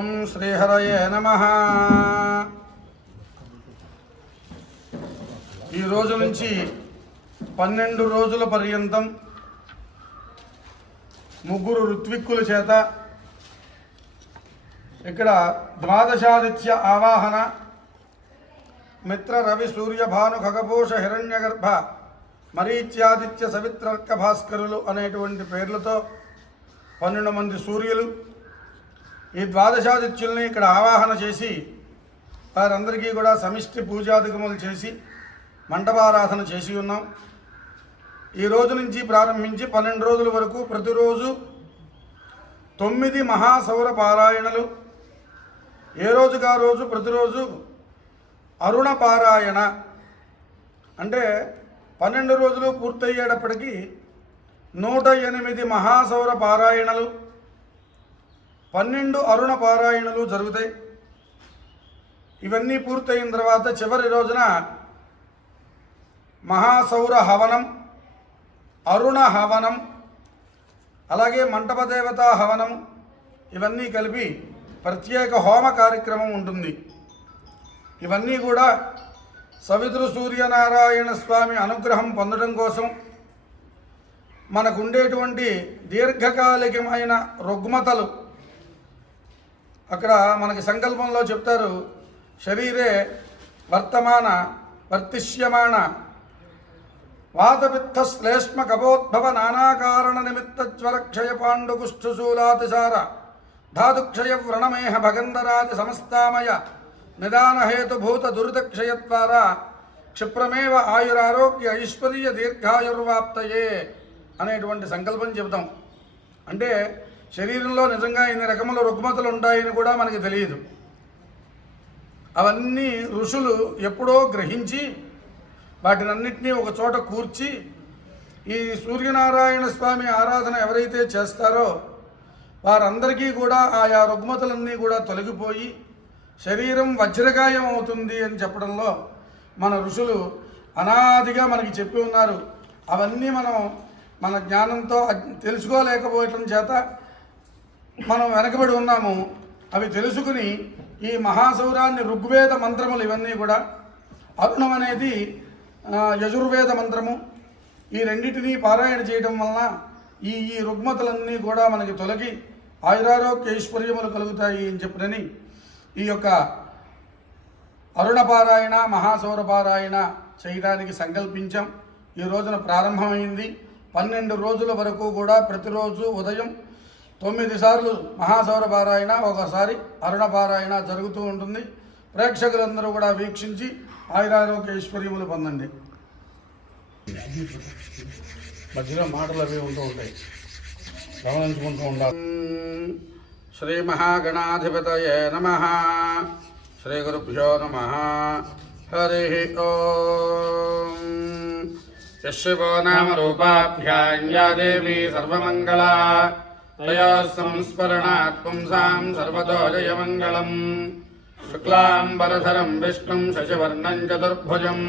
ఓం శ్రీహరయే నమః. ఈ రోజు నుంచి 12 రోజుల పర్యంతం ముగ్గురు ఋత్విక్కుల చేత ఇక్కడ ద్వాదశాదిత్య ఆవాహన, మిత్ర రవి సూర్య భాను ఖగపోష హిరణ్యగర్భ మరీచ్యాదిత్య సవిత్రర్క భాస్కరులు అనేటువంటి పేర్లతో 12 మంది సూర్యులు ఈ ద్వాదశాదిత్యుల్ని ఇక్కడ ఆవాహన చేసి వారందరికీ కూడా సమిష్టి పూజాధికములు చేసి మండపారాధన చేసి ఉన్నాం. ఈ రోజు నుంచి ప్రారంభించి 12 రోజుల వరకు ప్రతిరోజు 9 మహాసౌర పారాయణలు, ఏ రోజుగా రోజు ప్రతిరోజు అరుణ పారాయణ, అంటే 12 రోజులు పూర్తయ్యేటప్పటికీ 108 మహాసౌర పారాయణలు, 12 అరుణ పారాయణలు జరుగుతాయి. ఇవన్నీ పూర్తయిన తర్వాత చివరి రోజున మహాసౌర హవనం, అరుణ హవనం, అలాగే మంటపదేవతా హవనం, ఇవన్నీ కలిపి ప్రత్యేక హోమ కార్యక్రమం ఉంటుంది. ఇవన్నీ కూడా సవితృ సూర్యనారాయణ స్వామి అనుగ్రహం పొందడం కోసం, మనకుండేటువంటి దీర్ఘకాలికమైన రుగ్మతలు, అక్కడ మనకి సంకల్పంలో చెప్తారు, శరీరే వర్తిష్యమాణ వాతపిత్త శ్లేష్మ కపోద్భవ నానాకారణ నిమిత్త జ్వరక్షయ పాండుకుష్ఠుశూలాతిసార ధాతుక్షయ వ్రణమేహ భగంధరాది సమస్తామయ నిదానహేతుభూత దురితక్షయద్వారా క్షిప్రమేవ ఆయురారోగ్య ఐశ్వర్య దీర్ఘాయుర్వాప్తయే అనేటువంటి సంకల్పం చెబుతాం. అంటే శరీరంలో నిజంగా ఇన్ని రకముల రుగ్మతలు ఉంటాయని కూడా మనకి తెలియదు. అవన్నీ ఋషులు ఎప్పుడో గ్రహించి వాటినన్నింటినీ ఒక చోట కూర్చి ఈ సూర్యనారాయణ స్వామి ఆరాధన ఎవరైతే చేస్తారో వారందరికీ కూడా ఆయా రుగ్మతలన్నీ కూడా తొలగిపోయి శరీరం వజ్రకాయం అవుతుంది అని చెప్పడంలో మన ఋషులు అనాదిగా మనకి చెప్పి ఉన్నారు. అవన్నీ మనం మన జ్ఞానంతో తెలుసుకోలేకపోవటం చేత మనం వెనకబడి ఉన్నాము. అవి తెలుసుకుని ఈ మహాసౌరాన్ని ఋగ్వేద మంత్రములు ఇవన్నీ కూడా, అరుణం అనేది యజుర్వేద మంత్రము, ఈ రెండింటినీ పారాయణ చేయడం వలన ఈ రుగ్మతలన్నీ కూడా మనకి తొలగి ఆయురారోగ్య ఐశ్వర్యములు కలుగుతాయి అని చెప్పినని ఈ యొక్క అరుణ పారాయణ మహాసౌర పారాయణ చేయడానికి సంకల్పించాం. ఈ రోజున ప్రారంభమైంది. 12 రోజుల వరకు కూడా ప్రతిరోజు ఉదయం 9 సార్లు మహాసౌర పారాయణ, ఒకసారి అరుణ పారాయణ జరుగుతూ ఉంటుంది. ప్రేక్షకులందరూ కూడా వీక్షించి ఆయురారోగ్య ఐశ్వర్యములు పొందండి. మధ్యలో మాటలు అవి ఉంటూ ఉంటాయి, గమనించుకుంటూ ఉండాలి. శ్రీ మహాగణాధిపతయే నమః. శ్రీ గురుభ్యో నమః. హరి ఓం. యశివో నామ రూపాభ్యాం యా దేవీ సర్వమంగళా తయా సంస్మరణాత్ పుంసాం సర్వతో జయమంగళం. శుక్లాంబరధరం విష్ణుం శశివర్ణం చతుర్భుజం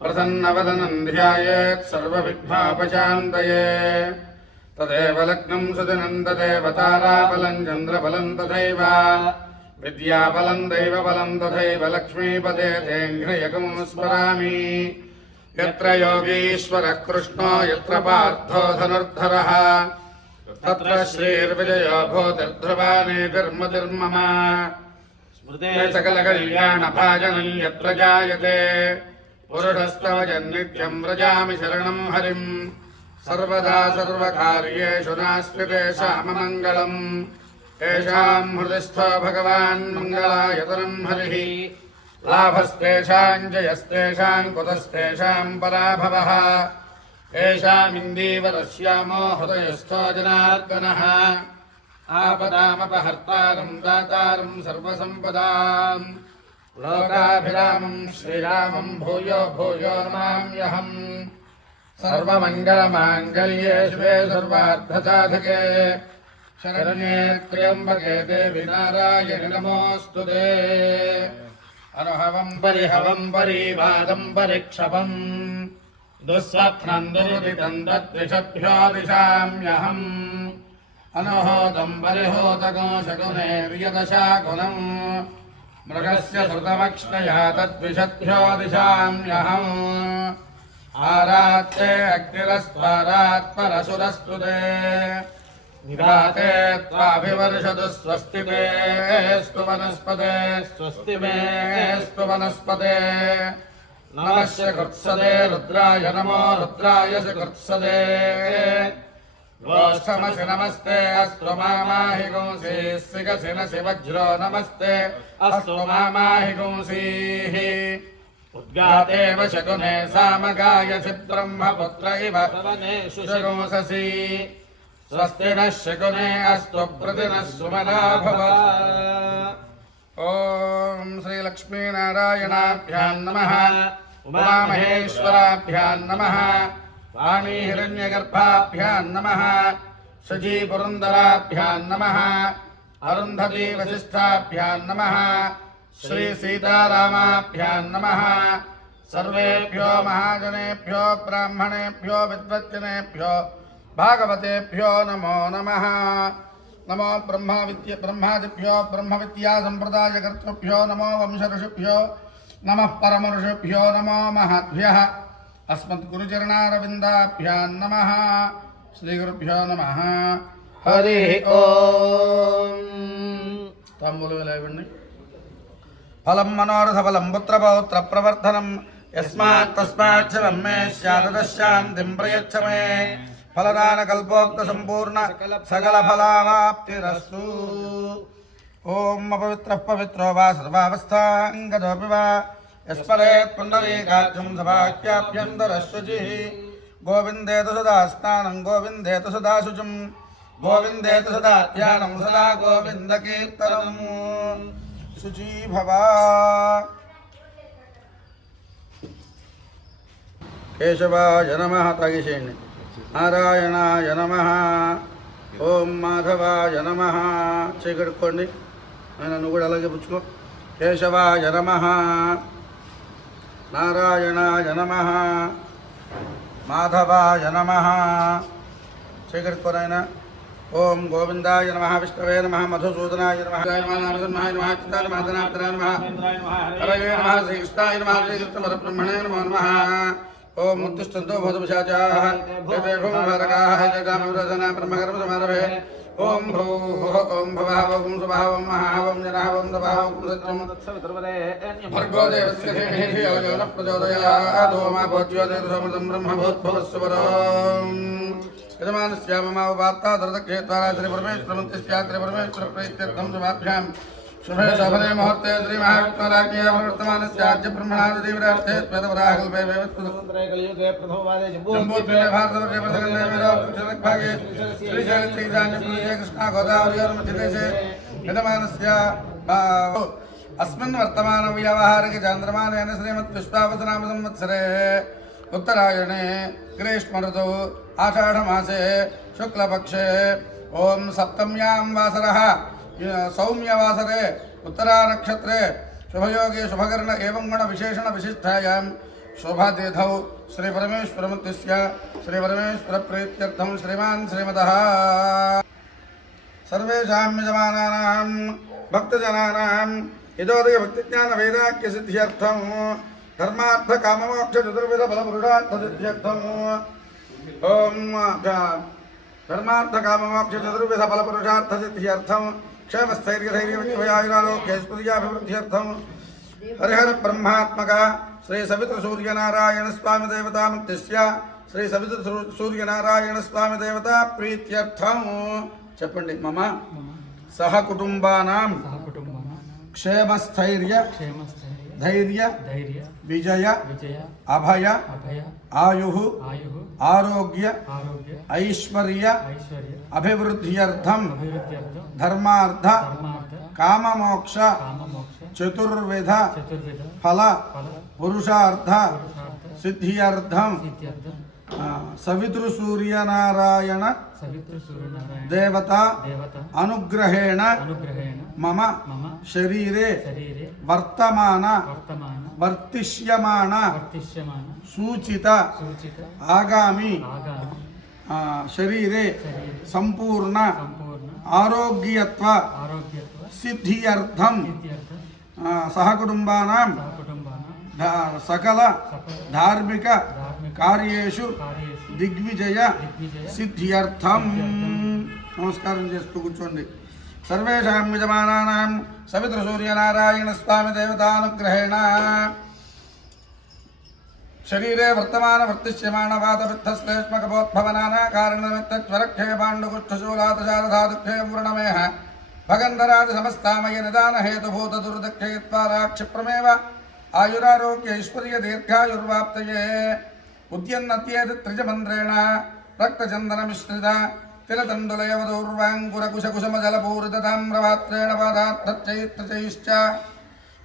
ప్రసన్నవదనం ధ్యాయేత్ సర్వవిఘ్నోపశాంతయే. తదేవ లగ్నం సుదినం తదేవ తారాబలం చంద్రబలం తథైవ విద్యాబలం దైవబలం తథైవ లక్ష్మీపదే తేంఘ్రయకం స్మరామి. యత్ర యోగీశ్వరః కృష్ణో యత్ర పార్థో ధనుర్ధరః తత్ర శ్రీర్విజయో భూతిర్ధ్రువానేతిర్మతిర్మమ. స్మృతే సకల కళ్యాణ భాజనం యత్ర జాయతే పురుషస్తవ జన్నిత్యం వ్రజామి శరణం హరిం. సర్వదా సర్వకార్యేషు నాస్తి తేషామమంగళం. తేషాం హృదిస్థో భగవాన్ మంగళాయతనం హరిః. లాభస్తేషాం జయస్తేషాం కుతస్తేషాం పరాభవః. తేషామిందీవరశ్యామో హృదయస్థో జనార్దనః. ఆపదామపహర్తారం దాతారం సర్వసంపదాం. లోకాభిరామం శ్రీరామం భూయో భూయో నమామ్యహం. సర్వమంగళమాంగళ్యే శివే సర్వార్థసాధకే శరణ్యే త్ర్యంబకే దేవి నారాయణి నమోస్తుతే. అనుహవం పరిహవం పరివాదం పరిక్షపం దుస్వప్నం దురుదితం తద్విషభ్యో దిశామ్యహం. అనుహోతం పరిహోతకం శకునేర్యదశాకులం మృగస్య శ్రుతమక్షయా తద్విషద్భ్యో దిశామ్యహం ఆరాత్తే అగ్నిరస్వారాత్మరసురస్తుతే నిరాతే త్వాభివర్షతు స్వస్తి మేస్తు వనస్పతే స్వస్తి మేస్తు వనస్పతే నమస్య కృత్సదే రుద్రాయ నమో రుద్రాయ కృత్సదే గోష్టమసి నమస్తే అస్తు మామాహి గుంసీ శిఖసి వజ్రో నమస్తే అస్తు మామాహి గుంసీః ఉద్గాదేవ శకునే సామగాయసి బ్రహ్మపుత్ర ఇవ శుశగుంససి స్వస్తి నః శకునే అస్తు ప్రతినః సుమనా భవ. ఓం శ్రీ లక్ష్మీనారాయణాభ్యాం నమః ఉమామహేశ్వరాభ్యాం నమః వాణీ హిరణ్యగర్భాభ్యాం నమః శచీ పురందరాభ్యాం నమః అరుంధతీ వశిష్ఠాభ్యాం నమః శ్రీ సీతారామాభ్యాం నమః సర్వేభ్యో మహాజనేభ్యో బ్రాహ్మణేభ్యో విద్వజ్జనేభ్యో భాగవతేభ్యో నమో నమః. నమో బ్రహ్మాదిభ్యో బ్రహ్మవిద్యా సంప్రదాయకర్తృభ్యో నమో వంశఋషిభ్యో నమః పరమఋషిభ్యో నమో మహద్భ్యః అస్మద్గురుచరణారవిందాభ్యాం నమః. శ్రీగురుభ్యో నమః. హరి ఓం. తాంబూలం ఇలా ఇవ్వండి. ఫలం మనోరథ ఫలం పుత్రపౌత్ర ప్రవర్ధనం యస్మాత్ తస్మాత్ చ మే శాంతిం ప్రయచ్చ మే ఫలదాన కల్పోక్త సంపూర్ణ సకల ఫలావాప్తిరస్తు. ఓం అపవిత్రః పవిత్రో వా సర్వావస్థాంగతోపి వా యస్పరేత్ పుండరీకాక్షం సభాఖ్యాభ్యంతరశుచిః గోవిందేతు సదా స్నానం గోవిందేతు సదా శుచిం గోవిందేతు సదా ధ్యానం సదా గోవింద కీర్తనం. శుచీ భవ. కేశవాయ నమః. తాగేసేయండి. నారాయణాయ నమః. ఓం మాధవాయ నమః. చేకడుక్కోండి. ఆయన నువ్వు కూడా అలాగే పుచ్చుకో. కేశవాయ నమః. నారాయణాయ నమః. మాధవాయ నమః. చేకడుక్కోనైనా. ఓం గోవిందాయ నమః. విష్ణవే నమః. మధుసూదనాయ నమః. నారసింహాయ నమః. చిత్తాయ నమః. ధనార్దనాయ నమః. హరయే నమః. శ్రీకృష్ణాయ నమః. శ్రీకృష్ణపరబ్రహ్మణే నమో నమః. ఓం ఉత్తిష్టంతో భూతపిశాచాః జగదేభూమభరకాః జగామవిరోధనా బ్రహ్మకర్మ సమారభే. ఓం భూః ఓం భవః ఓం సుభః ఓం మహాః ఓం జనః ఓం తపః ఓం సత్యం భర్గో దేవస్య ధీమహి ధియో యో నః ప్రచోదయాత్. ఓం ఆపోజ్యోతిర్ సమృతం బ్రహ్మభూత్భవస్సు వరం యజమానస్య మమ ఉపాత్తా ధృతక్షేత్వారా శ్రీ పరమేశ్వరమంత్యస్య శ్రీ పరమేశ్వర ప్రీత్యర్థం శుభాభ్యాం శుభే శోభనే ముహూర్తే శ్రీ మహావిష్ణురాజ్ఞ ప్రవర్తమానస్య ఆద్య బ్రహ్మణాదివరార్థే శ్వేతవరాహకల్పే వేదకలియుగే ప్రథమవాదే జంబూద్వీపే భారతవర్షే ప్రథమలే వేదోక్షరగ్భాగే శ్రీశైలశ్రీజాన్యప్రదేశే కృష్ణా గోదావరియోర్మధ్యదేశే యజమానస్య అస్మిన్ వర్తమాన వ్యవహారిక చాంద్రమానేన శ్రీమద్విశ్వావసనామ సంవత్సరే ఉత్తరాయణే గ్రీష్మ ఋతౌ ఆషాఢమాసే శుక్లపక్షే ఓం సప్తమ్యాం వాసరః సౌమ్యవాసరే ఉత్తరా నక్షత్రే శుభయోగే శుభకర్ణ ఏవం గుణ విశేషణ విశిష్టాయాం శోభాతీథౌ శ్రీ పరమేశ్వరమూర్తిస్య శ్రీ పరమేశ్వర ప్రీత్యర్థం శ్రీమాన్ శ్రీమతః సర్వేషాం యజమానానాం భక్తజనానాం యజోదయ భక్తిజ్ఞాన వైరాగ్య సిద్ధ్యర్థం ధర్మార్థ కామమోక్ష చతుర్విధ ఫల పురుషార్థ సిద్ధ్యర్థం. ఓం ధర్మార్థ కామమోక్ష చతుర్విధ ఫల పురుషార్థ సిద్ధ్యర్థం క్షేమస్థైర్యధైర్యవైరాగిరాలోక్యస్పృత్యాభివృద్ధ్యర్థం హరిహర బ్రహ్మాత్మక శ్రీ సవితృ సూర్యనారాయణ స్వామి దేవతామృత్యస్య శ్రీ సవితృ సూర్యనారాయణ స్వామి దేవత ప్రీత్యర్థం. చెప్పండి. మమ సహ కుటుంబానాం క్షేమస్థైర్య ధైర్య విజయ అభయ ఆయు ఆరోగ్య ఐశ్వర్య అభివృద్ధ్యర్థం ధర్మార్థ కామమోక్ష చతుర్విధ ఫల పురుషార్థ సిద్ధ్యర్థం సవితృ సూర్యనారాయణ దేవత అనుగ్రహేణ మమ శరీరే వర్తమాన వర్తిష్యమాణ సూచిత ఆగామి శరీరే సంపూర్ణ ఆరోగ్యత్వ సిద్ధ్యర్థం సహకుటుంబానాం సకల ధార్మిక కార్యేషు దిగ్విజయ సిద్ధ్యర్థం. నమస్కారం చేస్తూ కూర్చోండి. సర్వేషాం యజమానానాం సవితృసూర్యనారాయణ స్వామి దేవతానుగ్రహేణ శరీరే వర్తమాన వర్తిష్యమాణ వాతపిత్తశ్లేష్మకపోద్భవనానా కారణమిత్తజ్వరక్షయ పాండుకుష్ఠశూలాతశారధాదుక్షయ పూర్ణమేహ భగంధరాది సమస్తామయ నిదాన హేతుభూత దుర్దక్షయత్వారా క్షిప్రమేవ ఆయురారోగ్య ఐశ్వర్య దీర్ఘాయుర్వాప్తయే ఉద్యన్నత్యేది త్రిజమంత్రేణ రక్తచందన మిశ్రిత తిలతండులయవదూర్వాంకురకుశకుశమజలపూరితామ్రపాత్రేణ పాదార్థచైత్రచైశ్చ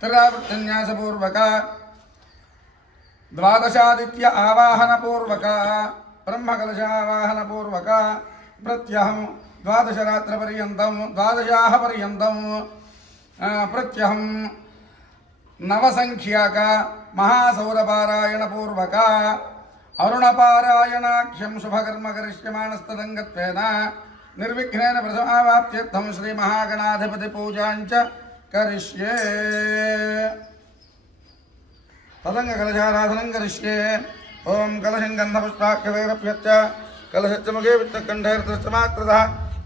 త్రిరావృత్తిన్యాసపూర్వక ద్వాదశాదిత్య ఆవాహనపూర్వక బ్రహ్మకలశావాహనపూర్వక ప్రత్యహం ద్వాదశరాత్రపర్యంతం ద్వాదశాహ పర్యంతం ప్రత్యహం నవసంఖ్యాక మహాసౌరపారాయణపూర్వక అరుణపారాయణాఖ్యం శుభకర్మ కరిష్యమాణస్తదంగత్వేన నిర్విఘ్నేన ప్రథమావాప్త్యర్థం శ్రీ మహాగణాధిపతి పూజాంచ కరిష్యే. తదంగ కలశారాధనం కరిష్యే. ఓం కలశం గంధపుష్పాఖ్యవైరభ్యచ్చ కలశచ్చ ముఖే విత్తకంఠైర్దృష్టమాత్రదః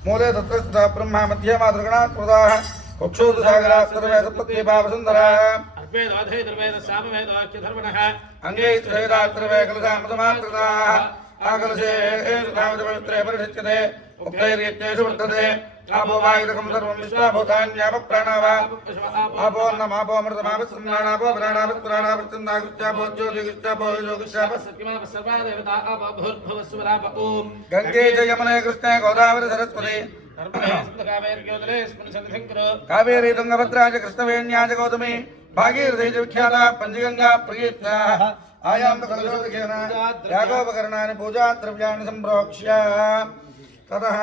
మూలే తత్రస్థితः బ్రహ్మ మధ్యే మాతృగణాత్మదాః కుక్షోదు సాగరాः సర్వే సప్తద్వీపావసుందరా అంగే త్రైరాత్రవే కలశామసమాత్రదాః ఆకలశే పవిత్రే పరిషిచ్యతే ఉక్తైర్యజ్ఞేషు వర్తతే ఆపో వాయుదకం సర్వం విశ్వాభూతాన్యాపప్రాణావ ఆపోన్నమాపో అమృతమాపస్సన్నానాపో ప్రాణాపస్పురాణాపస్సన్నాగుచ్చాపో జ్యోతిగుచ్చాపో యోగుచ్చాపో గంగే చ యమునే కృష్ణే గోదావరి సరస్వతి కావేరీ తుంగభద్రా చ కృష్ణవేణ్యా చ గౌతమి భాగీరథీ చ విఖ్యాతా పంచగంగా ప్రకీర్తా ఆయాం కలశోదకేన యాగోపకరణాని పూజాద్రవ్యాన్ని సంప్రోక్ష్య తతః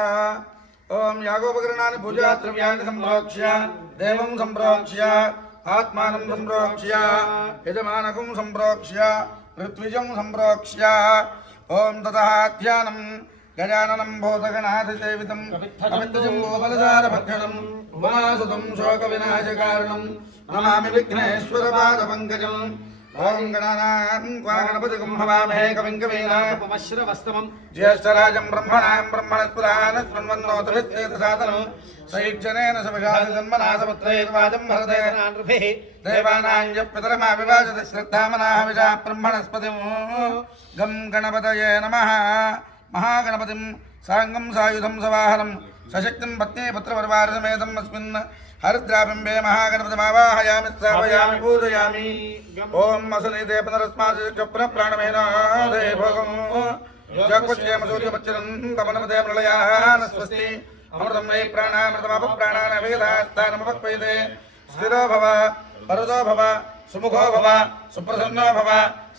ఓం యాగోపకరణాని పూజాద్రవ్యాన్ని సంప్రోక్ష్య దేవం సంప్రోక్ష్య ఆత్మానం సంప్రోక్ష్య యజమానకం సంప్రోక్ష్య ఋత్విజం సంప్రోక్ష్య ఓం తతః ధ్యానం గజాననం భూతగణాధిసేవితం అమిత్తుజం గోపలసారభక్షణం ఉమాసుతం శోక వినాశకారణం నమామి విఘ్నేశ్వర పాదపంకజం. ఓం గణానాం త్వా గణపతిగం హవామహే కవిం కవీనాముపమశ్రవస్తమం జ్యేష్ఠరాజం బ్రహ్మణాం బ్రహ్మణస్పదానస్మన్వన్నోతభిత్తేతసాదనం సయుజ్జనేన సవిషాదిజన్మనాథపుత్రైర్వాజం భరతేనానృభిః దేవానాం య పితరమావివాజతి శ్రద్ధామనాః విషా బ్రహ్మణస్పతిం గం గణపతయే నమః. మహాగణపతిం సాంగం సాయుధం సవాహనం సశక్తిం పత్నీ పుత్రపరివారసమేతం అస్మిన్ హరిద్రాబింబే మహాగణపతిమావాహయామి స్థాపయామి పూజయామి. ఓం అసనీతే పునరస్మాత్ ప్రాణమేనాదే భోగం జగక్షేమ సూర్యపచ్చరం తమనమదే ప్రళయాన స్వస్తి అమృతం వై ప్రాణామృతమప ప్రాణాన వేదాస్తానమపక్వయతే. స్థిరో భవ పరదో భవ సుముఖో భవ సుప్రసన్నో భవ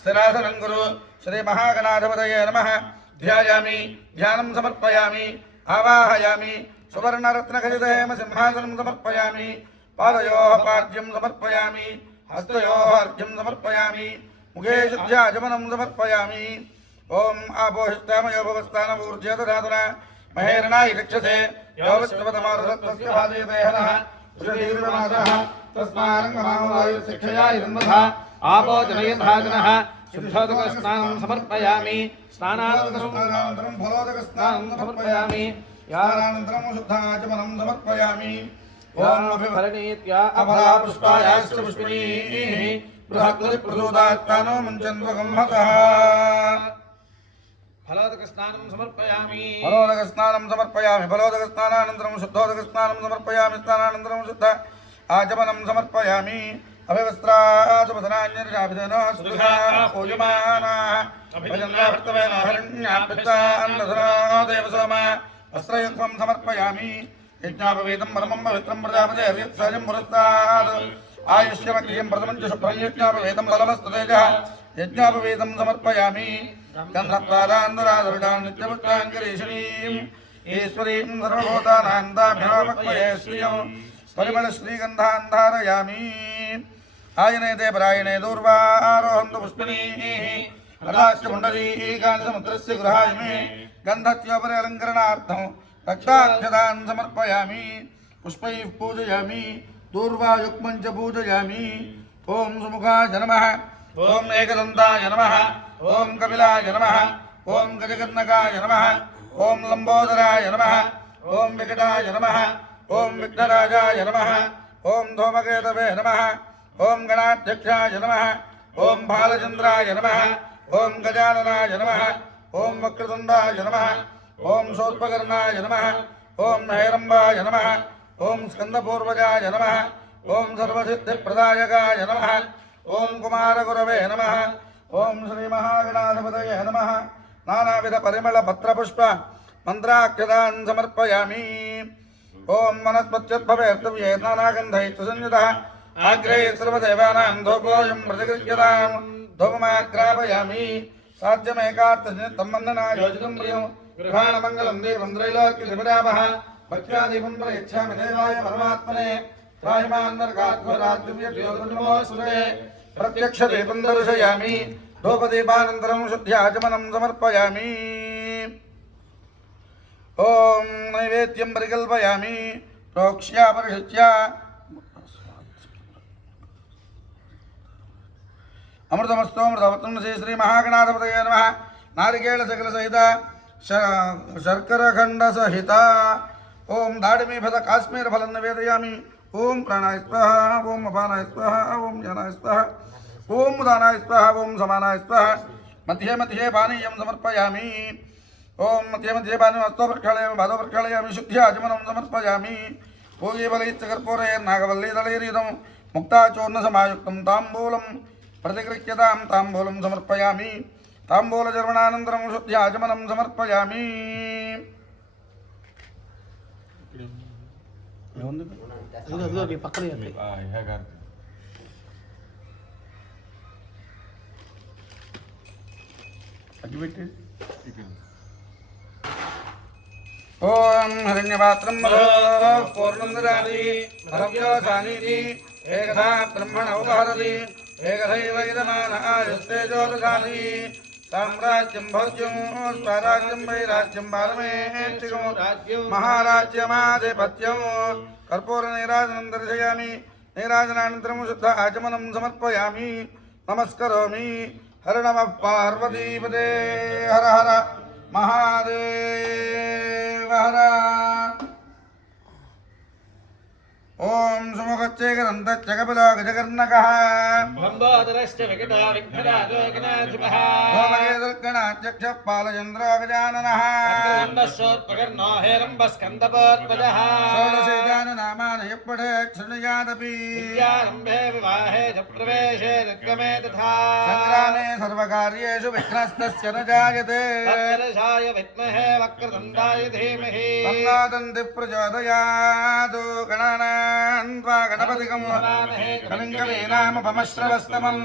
స్థిరాసనం కురు. శ్రీ మహాగణాధిపతయే నమః. ధ్యాయామి ధ్యానం సమర్పయామి ఆవాహయామి సువర్ణరత్నఖచితహేమ సింహాసనం సమర్పయామి. పాదయోః పాద్యం సమర్పయామి హస్తయోః అర్ఘ్యం సమర్పయామి ముఖే శుద్ధ్యాచమనం సమర్పయామి. ఓం ఆపోహిష్టామయో భవస్థానమూర్ధ్యేతధాతున మహేరణాయ రక్షసే యోవశ్చవతమారుతస్య భాజయదేహనః ఉషదీర్ఘమాసః తస్మారంగమావాయుశిక్షయా ఇదన్మథ ఆపో జనయధాజనః శుద్ధోదకస్నానం సమర్పయామి. స్నానానంతరం ఫలోదకస్నానం సమర్పయామి. యానానంతరం శుద్ధాచమనం సమర్పయామి. ఓం అభిభరణీత్యా అఫలా పుష్పాయాశ్చ పుష్పిణీః బృహద్గతి ప్రసూదాత్తానో ముంచన్వగంహతః. ఫలోదకస్నానం సమర్పయామి. ఫలోదకస్నానం సమర్పయామి. ఫలోదకస్నానానంతరం శుద్ధోదకస్నానం సమర్పయామి. స్నానానంతరం శుద్ధ ఆచమనం సమర్పయామి. అభివస్త్రాసుపదనాన్యర్షాభిధనో సుఖా పూజమానాః భజన్వాభృతవేన హరిణ్యాభృతాన్నధనో దేవసోమ వస్త్రయుగ్మం సమర్పయామి. యజ్ఞాపవేదం పరమం పవిత్రం ప్రజాపతే హరిత్సహజం పురస్తాద్ ఆయుష్యమగ్రియం ప్రథమం చ శుభ్రం యజ్ఞాపవేదం బలమస్తు తేజః యజ్ఞాపవేదం సమర్పయామి. గంధత్వాదాంధరాధరుడాం నిత్యపుత్రాంగిరీషణీం ఈశ్వరీం సర్వభూతానాందాభ్యామక్వయే శ్రియం పరిమళ శ్రీగంధాన్ ధారయామి. ఆయనేతే పరాయణే దూర్వారోహంతు పుష్పిణీః రథాశ్చ పుండరీకాని సముద్రస్య గృహాయ మే గంధత్యోపరి అలంకరణార్థం रक्ताक्षतान् समर्पयामि पुष्पैः पूजयामि दूर्वायुक्तं च पूजयामि ओम सुमुखाय नमः ओम एकदन्ताय नमः ओम कपिलाय नमः ओम गजकर्णकाय नमः ओम लंबोदराय नमः ओम विकटाय नमः ओम विघ्नराजाय नमः ओम धूमकेतवे नमः ओम गणाध्यक्षाय नमः ओम बालचन्द्राय नमः ओम गजाननाय नमः ओम वक्रतुण्डाय नमः ओम शूर्पकर्णाय नमः ओम हैरम्बाय नमः ओम स्कन्दपूर्वजाय नमः ओम सर्वसिद्धिप्रदायकाय नमः ओम कुमारगुरवे नमः ओम श्री महागणाधिपतये नमः नानाविध परिमल पत्रपुष्प मंत्राक्षतान् समर्पयामि ओम वनस्पत्युद्भवेर्तव्ये नानागन्धैः संयुतः आग्रे सर्वदेवानां धूपोऽयं प्रतिगृह्यताम् धूपमाग्रापयामि साध्यमेकार्थं वन्दनाय योजितं प्रियं गृहाणमङ्गलं देवं त्रैलोक्यशिवरामः भक्त्यादीपं प्रयच्छामि देवाय परमात्मने त्राहिमान्नर्गात्मरात्रिव्यज्योतिर्नमोऽस्तुते प्रत्यक्षदीपं दर्शयामि धूपदीपानन्तरं शुद्ध्याचमनं समर्पयामि ओम नैवेद्यं परिकल्पयामि प्रोक्ष्या परिषिच्य अमृतमस्तु अमृतवत्तं श्री महागणाधिपतये नमः नारिकेल सकल सहित शर्करखंड सहित ओम दाडिमी फल काश्मीर फलं निवेदयामि ओम प्राणाय स्वाहा ओम अपानाय स्वाहा ओम ज्ञानाय स्वाहा ओम उदानाय स्वाहा ओम समानाय स्वाहा मध्ये मध्ये पानीयं समर्पयामि ओम मध्ये मध्ये पानीयमस्तु प्रक्षालयामि बाधो प्रक्षालयामि शुद्ध्याचमनं समर्पयामि भोगे बलैश्च कर्पूरैर् नागवल्लीदलैरिदं मुक्ताचूर्णसमायुक्तं ताम्बूलं प्रतिगृह्यतां ताम्बूलं समर्पयामि ताम्बूलचर्वणानन्तरं शुद्ध्याचमनं समर्पयामि ओम हिरण्यपात्रं पूर्णं ददाति भरव्योसानीति एकधा ब्रह्मण उपहरति एकधैव यजमान आयुस्तेजो ददाति साम्राज्यं भोज्यं स्वराज्यं वैराज्यं पारमेष्टिकं महाराज्यमाधिपत्यं कर्पूरनीराजनं दर्शयामि नीराजनानन्तरं शुद्ध आचमनं समर्पयामि नमस्करोमि हर नमः पार्वतीपते हर हर महादेव हर ओम सुमुखच्चेकदन्तश्च कपिलो गजकर्णकः लम्बोदरश्च विकटो विघ्नराजो गणाधिपः धूमकेतुर्गणाध्यक्षः बालचन्द्रो गजाननः अग्रदण्डश्चोत्पकर्णो हेरम्बस्कन्दपोर्वजः षोडशेतानि नामानि यः पठेत् शृणुयादपि विद्यारम्भे विवाहे च प्रवेशे निर्गमे तथा सङ्ग्रामे सर्वकार्येषु विघ्नस्तस्य न जायते वक्रदशाय विद्महे वक्रतुण्डाय धीमहि तन्नो दन्तिः प्रचोदयात् गणानान्त्वा गणपतिगं कलिङ्गवीनामुपमश्रवस्तमम्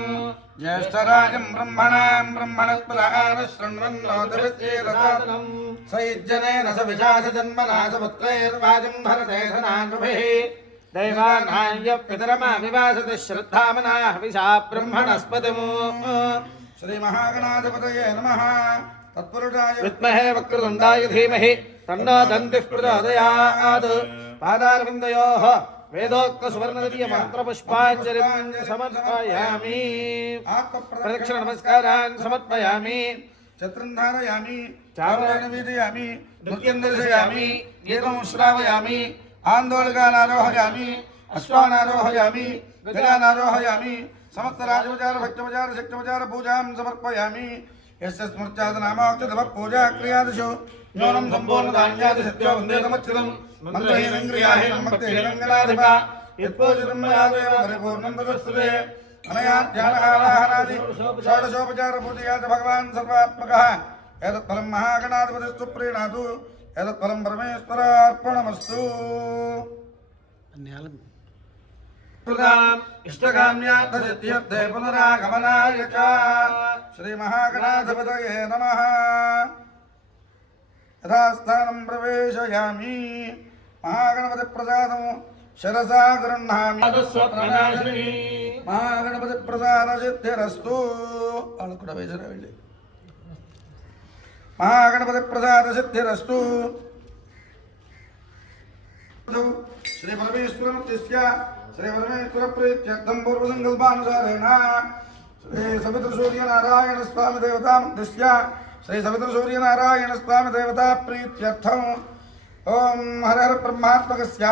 ज्येष्ठराजं ब्रह्मणां ब्रह्मणस्पदान शृण्वन्नोतिविद्येदसादनं स युज्यनेन स विशासजन्मना स पुत्रैर्वाजं भरते धनाङ्गभिः दैवानान्यपितरमाविवासति श्रद्धामनाः विशा ब्रह्मणस्पतिम् श्रीमहागणाधिपतये नमः तत्पुरुषाय विद्महे वक्रतुण्डाय धीमहि तन्नो दन्तिः प्रचोदयात् पादारविन्दयोः वेदोक्त सुवर्णदीय मंत्रपुष्पाञ्जलिं समर्पयामि प्रदक्षिण नमस्कारान् समर्पयामि छत्रं धारयामि चामरान् वीदयामि नृत्यं दर्शयामि गीतं श्रावयामि आन्दोलकानारोहयामि अश्वानारोहयामि गजानारोहयामि समस्त राजोपचार भक्तोपचार शक्तोपचार पूजां समर्पयामि यस्य स्मृत्यादनामाक्षतः पूजा क्रियादिषु न्यूनं सम्पूर्णधान्यादि सत्यो वन्दे तमच्युतं मन्त्रहीनं क्रियाहीनं भक्तिहीनं गणाधिपा यत्पूजितं मया देव परिपूर्णं तदस्तुते अनया ध्यानहाराहनादि षोडशोपचार पूजयात् भगवान् सर्वात्मकः एतत्फलं महागणाधिपतिस्तु प्रीणातु एतत्फलं परमेश्वरार्पणमस्तु इष्टकाम्यार्थसिद्ध्यर्थे पुनरागमनाय च श्रीमहागणाधिपतये नमः यथास्थानं प्रवेशयामि महागणपतिप्रसादं शिरसा गृह्णामि महागणपतिप्रसादसिद्धिरस्तु महागणपतिप्रसादसिद्धिरस्तु श्री परमेश्वरमूर्तिस्य श्री परमेश्वर प्रीत्यर्थं पूर्वसंकल्पानुसारेण श्री सवितृसूर्यनारायण स्वामी देवतामूर्तिस्य श्री सवितृसूर्यनारायण स्वामी देवता प्रीत्यर्थं ओम हर हर ब्रह्मात्मकस्य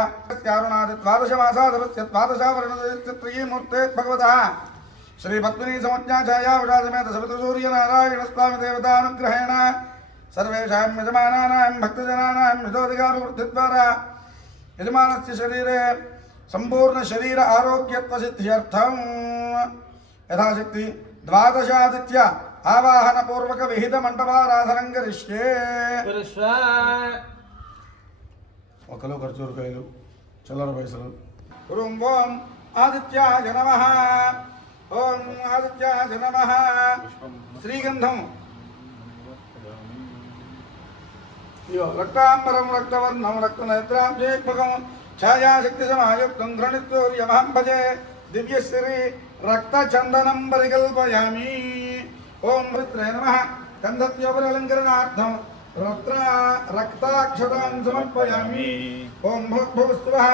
अरुणादिद्वादशमासादरस्य द्वादशावर्णत्रयीमूर्ते भगवतः श्री पद्मिनी समज्ञाछायावशासमेत सवितृसूर्यनारायण स्वामी देवतानुग्रहेण सर्वेषां यजमानानां भक्तजनानां हितोधिकारवृद्धिद्वारा यजमानस्य शरीरे संपूर्ण शरीर आरोग्यत्वसिद्ध्यर्थं यथाशक्ति द्वादशादित्य आवाहन पूर्वक विहित मंडपाराधनं करिष्ये ఒకలో ఖర్చూరకాయలు చిల్లర పైసలు ఓం ఓం ఆదిత్యాయ నమః ఓం ఆదిత్యాయ నమః శ్రీగంధం यो रक्तांबरं रक्तवर्णं रक्तनेत्राब्जेक्मकं छायाशक्ति समायुक्तं घृणितूर्यमहं भजे दिव्यश्री रक्तचन्दनं परिकल्पयामि ओम रुद्राय नमः गन्धत्योपरलङ्करणार्थं रक्ताक्षतां समर्पयामि ओम भूर्भुवस्सुवः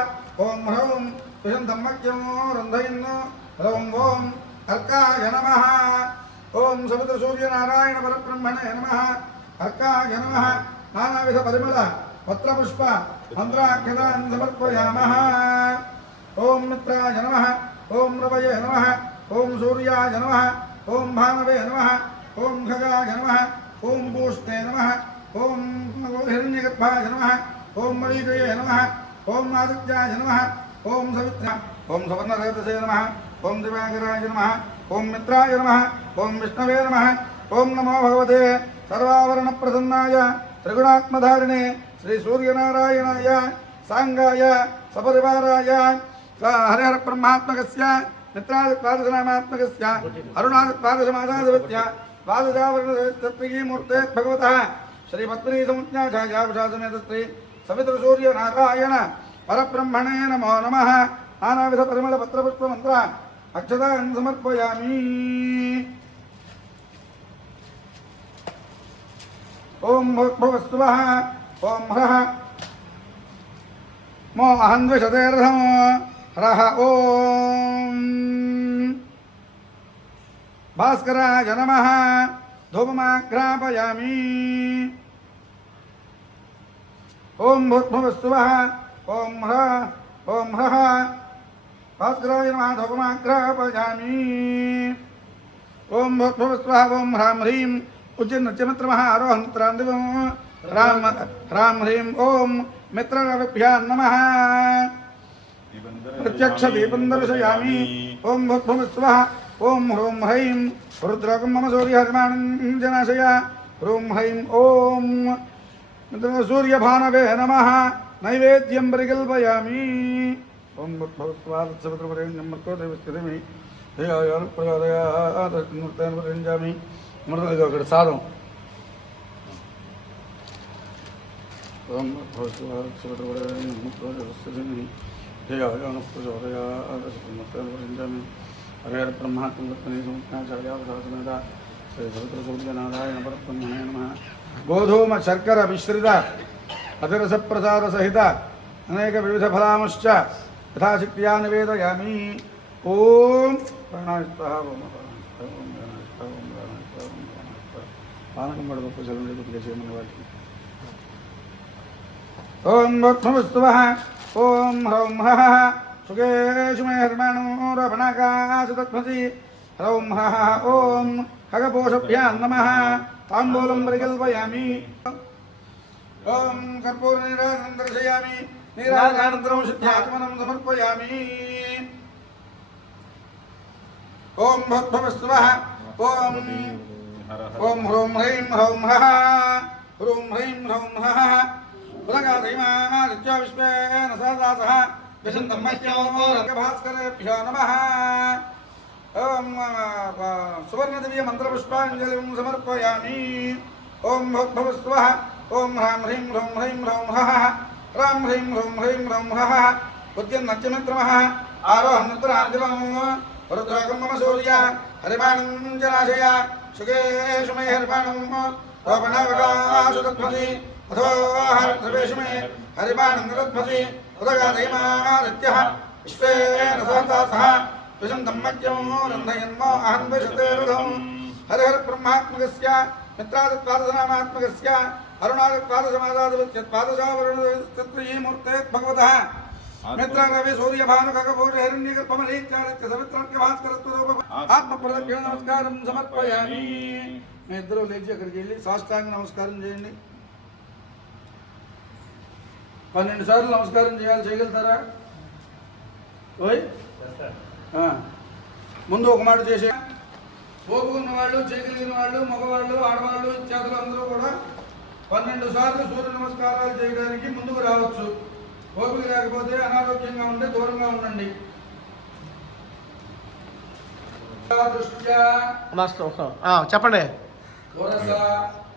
ओम ह्रौं कुशन्तं रन्धयन् ह्रौं ओम अर्काय नमः ओम सवितृसूर्यनारायण परब्रह्मणे नमः अर्काय नमः नानाविध परिमल पत्रपुष्प मंत्राक्षतान् समर्पयामः ओम मित्राय नमः ओम रवये नमः ओम सूर्याय नमः ओम भानवे नमः ओम खगाय नमः ओम पूष्णे नमः ओम हिरण्यगर्भाय नमः ओम मरीचये नमः ओम आदित्याय नमः ओम सवित्रा ओम सवर्णरेतसे नमः ओम दिवाकराय नमः ओम मित्राय नमः ओम विष्णवे नमः ओम नमो भगवते सर्वावरणप्रसन्नाय त्रिगुणात्मधारिणे श्री सूर्यनारायणाय सांगाय सपरिवाराय हरिहर ब्रह्मात्मकस्य मित्रादिद्वादशनामात्मकस्य अरुणादिद्वादशमासाधिपत्य द्वादशावरणत्रयीमूर्ते भगवतः श्री पद्मिनी समज्ञाछायावशासमेत श्री सवितृसूर्यनारायण परब्रह्मणे नमो नमः नानाविध परिमल पत्रपुष्प मंत्र अक्षतान् समर्पयामि ओम भूर्भुवस्सुवः ओम ह्रः मो अहन्विषतेर्धं ह्रः ओम भास्कराय नमः धूपमाघ्रापयामि ओम भूर्भुवस्सुवः ओम ह्रः भास्कराय नमः धूपमाघ्रापयामि ओम भूर्भुवस्सुवः ओम ह्रां ह्रीं उज्जन्नत्यमित्रमः आरोहं मित्रान्दिवं राम ह्रीं ओम मित्ररविभ्यां नमः प्रत्यक्ष दीपं दर्शयामि ओम भूर्भुवस्सुवः ओम ह्रूं ह्रैं रुद्रकं मम सूर्यहरिमाणञ्जनाशय ह्रूं ह्रैं ओम सूर्यभानवे नमः नैवेद्यं परिकल्पयामि ओम भूर्भुवस्सुवः प्रचोदयामि मृदुगा अక్కడ సాదం ఓం हरे ब्रह्मात्मनारायण परब्रह्मणे नमः गोधूम शर्कर मिश्रित अतिरस प्रसाद सहित अनेक विविध फलांश्च यथाशक्त्या निवेदयामि ओम प्राणायामः पानकं गडगप्पु चलने कुटिके चेमनवाची ओम भूर्भुवस्सुवः ओम ह्रौं ह्रः सुगेषु मे हरिमाणो रवणाकाशतत्मसि ह्रौं ह्रः ओम खगपोषभ्यां नमः ताम्बूलं परिकल्पयामि ओम कर्पूरनीराजनं दर्शयामि नीराजनानन्तरं शुद्धाचमनं समर्पयामि ओम भूर्भुवस्सुवः ओम ओम ह्रौं ह्रैं ह्रौं ह्रः ह्रूं ह्रैं ह्रौं ह्रः उदगाधैमादित्यो विश्वेन सहस्रः विशन्तं मह्यो भास्करेभ्यो नमः ओम सुवर्णदिव्य मन्त्रपुष्पाञ्जलिं समर्पयामि ओम भूर्भुवस्सुवः ओम ह्रां ह्रीं ह्रौं ह्रैं ह्रौं ह्रः ह्रां ह्रीं ह्रौं ह्रैं ह्रौं ह्रः उद्यन्नत्यमित्रमः आरोहं मित्रान्दिवं रुद्रकं मम सूर्य हरिमाणञ्जनाशय सुगेषु मे हरिमाणं रोपणावकाशु तत्मसि अथो हर्षवेषु मे हरिमाणं तत्मसि उदगादयमादित्यः विश्वेन सहतासः विषं दम्मज्ञं रन्धयन्मो अहं विशतेरुधम् हरिहर ब्रह्मात्मकस्य मित्रादित्वादनामात्मकस्य अरुणादित्वादसमादादित्यत्वादशावरुणत्रियी मूर्ते भगवतः मित्र रवि सूर्य भानु खगभूष हिरण्यगर्भमरीत्यादित्य सवित्रस्य भास्करत्वरूप आत्मप्रदक्षिण नमस्कारं समर्पयामि मैं इधरों लेची अక్కడికి వెళ్ళి సాష్టాంగ నమస్కారం చేయండి 12 సార్లు నమస్కారం చేయాలి చేయగలుగుతారా ఓయ్ ముందు ఒక మాట చేసే ఓపుకున్న వాళ్ళు చేయగలిగిన వాళ్ళు మగవాళ్ళు ఆడవాళ్ళు ఇత్యాదులు అందరూ కూడా 12 సార్లు సూర్య నమస్కారాలు చేయడానికి ముందుకు రావచ్చు ఓపిక లేకపోతే అనారోగ్యంగా ఉంటే దూరంగా ఉండండి చెప్పండి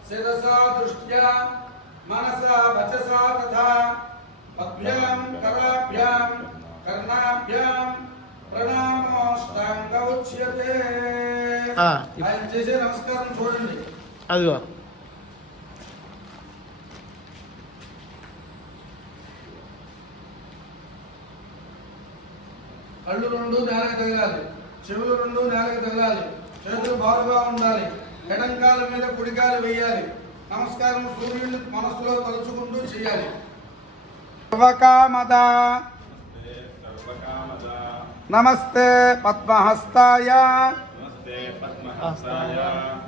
శిరసా దృష్ట్యా మనసా వచసా తథా పద్భ్యాం కరాభ్యాం కర్ణాభ్యాం ప్రణామోష్టాంగ ఉచ్యతే ఆయన చేసే నమస్కారం చూడండి అదిగో కళ్ళు రెండు నేలకు తగలాలి చెవులు రెండు నేలకు తగలాలి చేతులు బారుగా ఉండాలి ఎడంకాల మీద కుడికాలు వేయాలి నమస్కారం సూర్యుడిని మనస్సులో తలుచుకుంటూ చేయాలి సర్వకామద నమస్తే పద్మహస్తాయ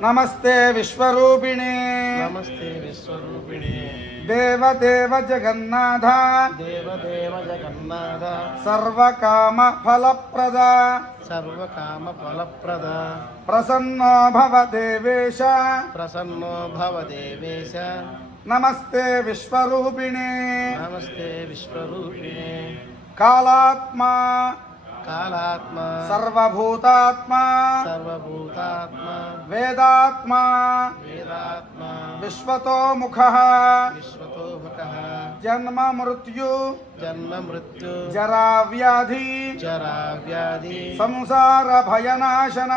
నమస్తే విశ్వరూపిణే నమస్తే విశ్వరూపిణే దేవదేవ జగన్నాథ దేవదేవ జగన్నాథ సర్వకామ ఫలప్రద సర్వకామ ఫలప్రద ప్రసన్నో భవ దేవేశ ప్రసన్నో భవ దేవేశ నమస్తే విశ్వరూపిణే నమస్తే విశ్వరూపిణే కాలాత్మా కాలాత్మ సర్వభూతాత్మ సర్వభూతాత్మ వేదాత్మ వేదాత్మ విశ్వతో ముఖ విశ్వతో ముఖః జన్మ మృత్యు జన్మ మృత్యు జరా వ్యాధి జరా వ్యాధి సంసార భయనాశన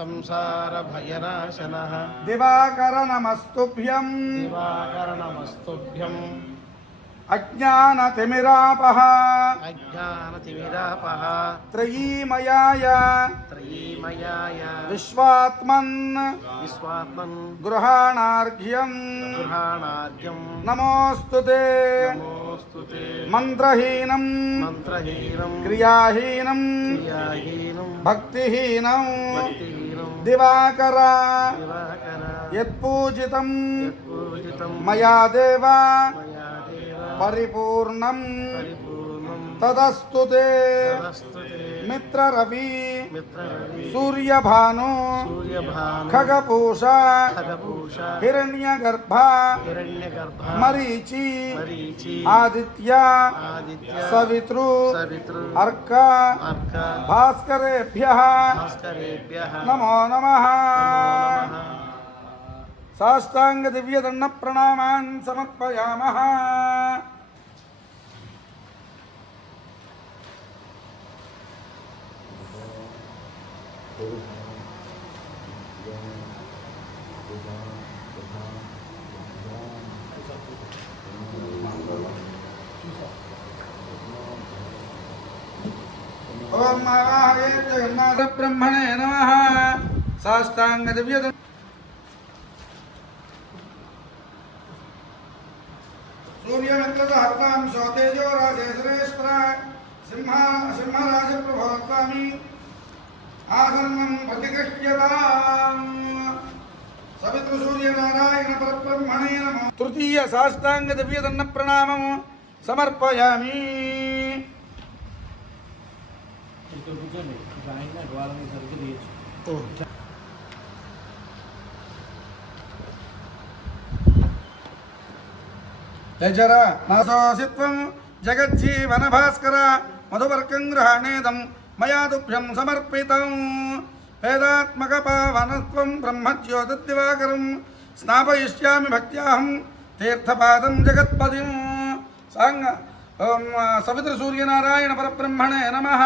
సంసార భయనాశనః దివాకర నమస్తుభ్యం దివాకరణమస్తుభ్యం అజ్ఞానతిమిరాపహ అజ్ఞానతిమిరాపహ త్రయీమయాయ త్రయీమయాయ విశ్వాత్మన్ విశ్వాత్మన్ గృహాణార్ఘ్యం గృహాణాద్యం నమోస్తుతే నమోస్తుతే మంత్రహీనం మంత్రహీనం క్రియాహీనం క్రియాహీనం భక్తిహీనం భక్తిహీనం దివాకర దివాకర యత్పూజితం యత్పూజితం మయా దేవ మయా దేవ పరిపూర్ణం పరిపూర్ణం తదస్తుతే తదస్తుతే మిత్రరవి మిత్రరవి సూర్యభాను సూర్యభాను ఖగపూష ఖగపూష హిరణ్యగర్భ హిరణ్యగర్భ మరీచి మరీచి ఆదిత్య ఆదిత్య సవితృ సవితృ అర్క అర్క భాస్కరేభ్యః భాస్కరేభ్యః నమో నమః నమో నమః సాష్టాంగ దివ్యదండ ప్రణామాన్ సమర్పయామః ఓం మహాయ జగన్నాథ బ్రహ్మణే నమః సాష్టాంగ దివ్యదండ सूर्यमित्रद हर्तां शोतेजो राजेश्वरेश्वर सिंहराज प्रभोत्वामि आसन्नं प्रतिगृह्यताम् सवितृ सूर्य नारायण परब्रह्मणे नमो तृतीय साष्टांग दिव्यदण्ड प्रणामं समर्पयामि యజర నాసోసిత్వం జగజ్జీవన భాస్కర మధువర్కం గృహాణేదం మయా తుభ్యం సమర్పితం వేదాత్మక పావనత్వం బ్రహ్మజ్యోతిర్దివాకరం స్నాపయిష్యామి భక్త్యాహం తీర్థపాదం జగత్పదిం సాంగ ఓం సవితృ సూర్యనారాయణ పరబ్రహ్మణే నమః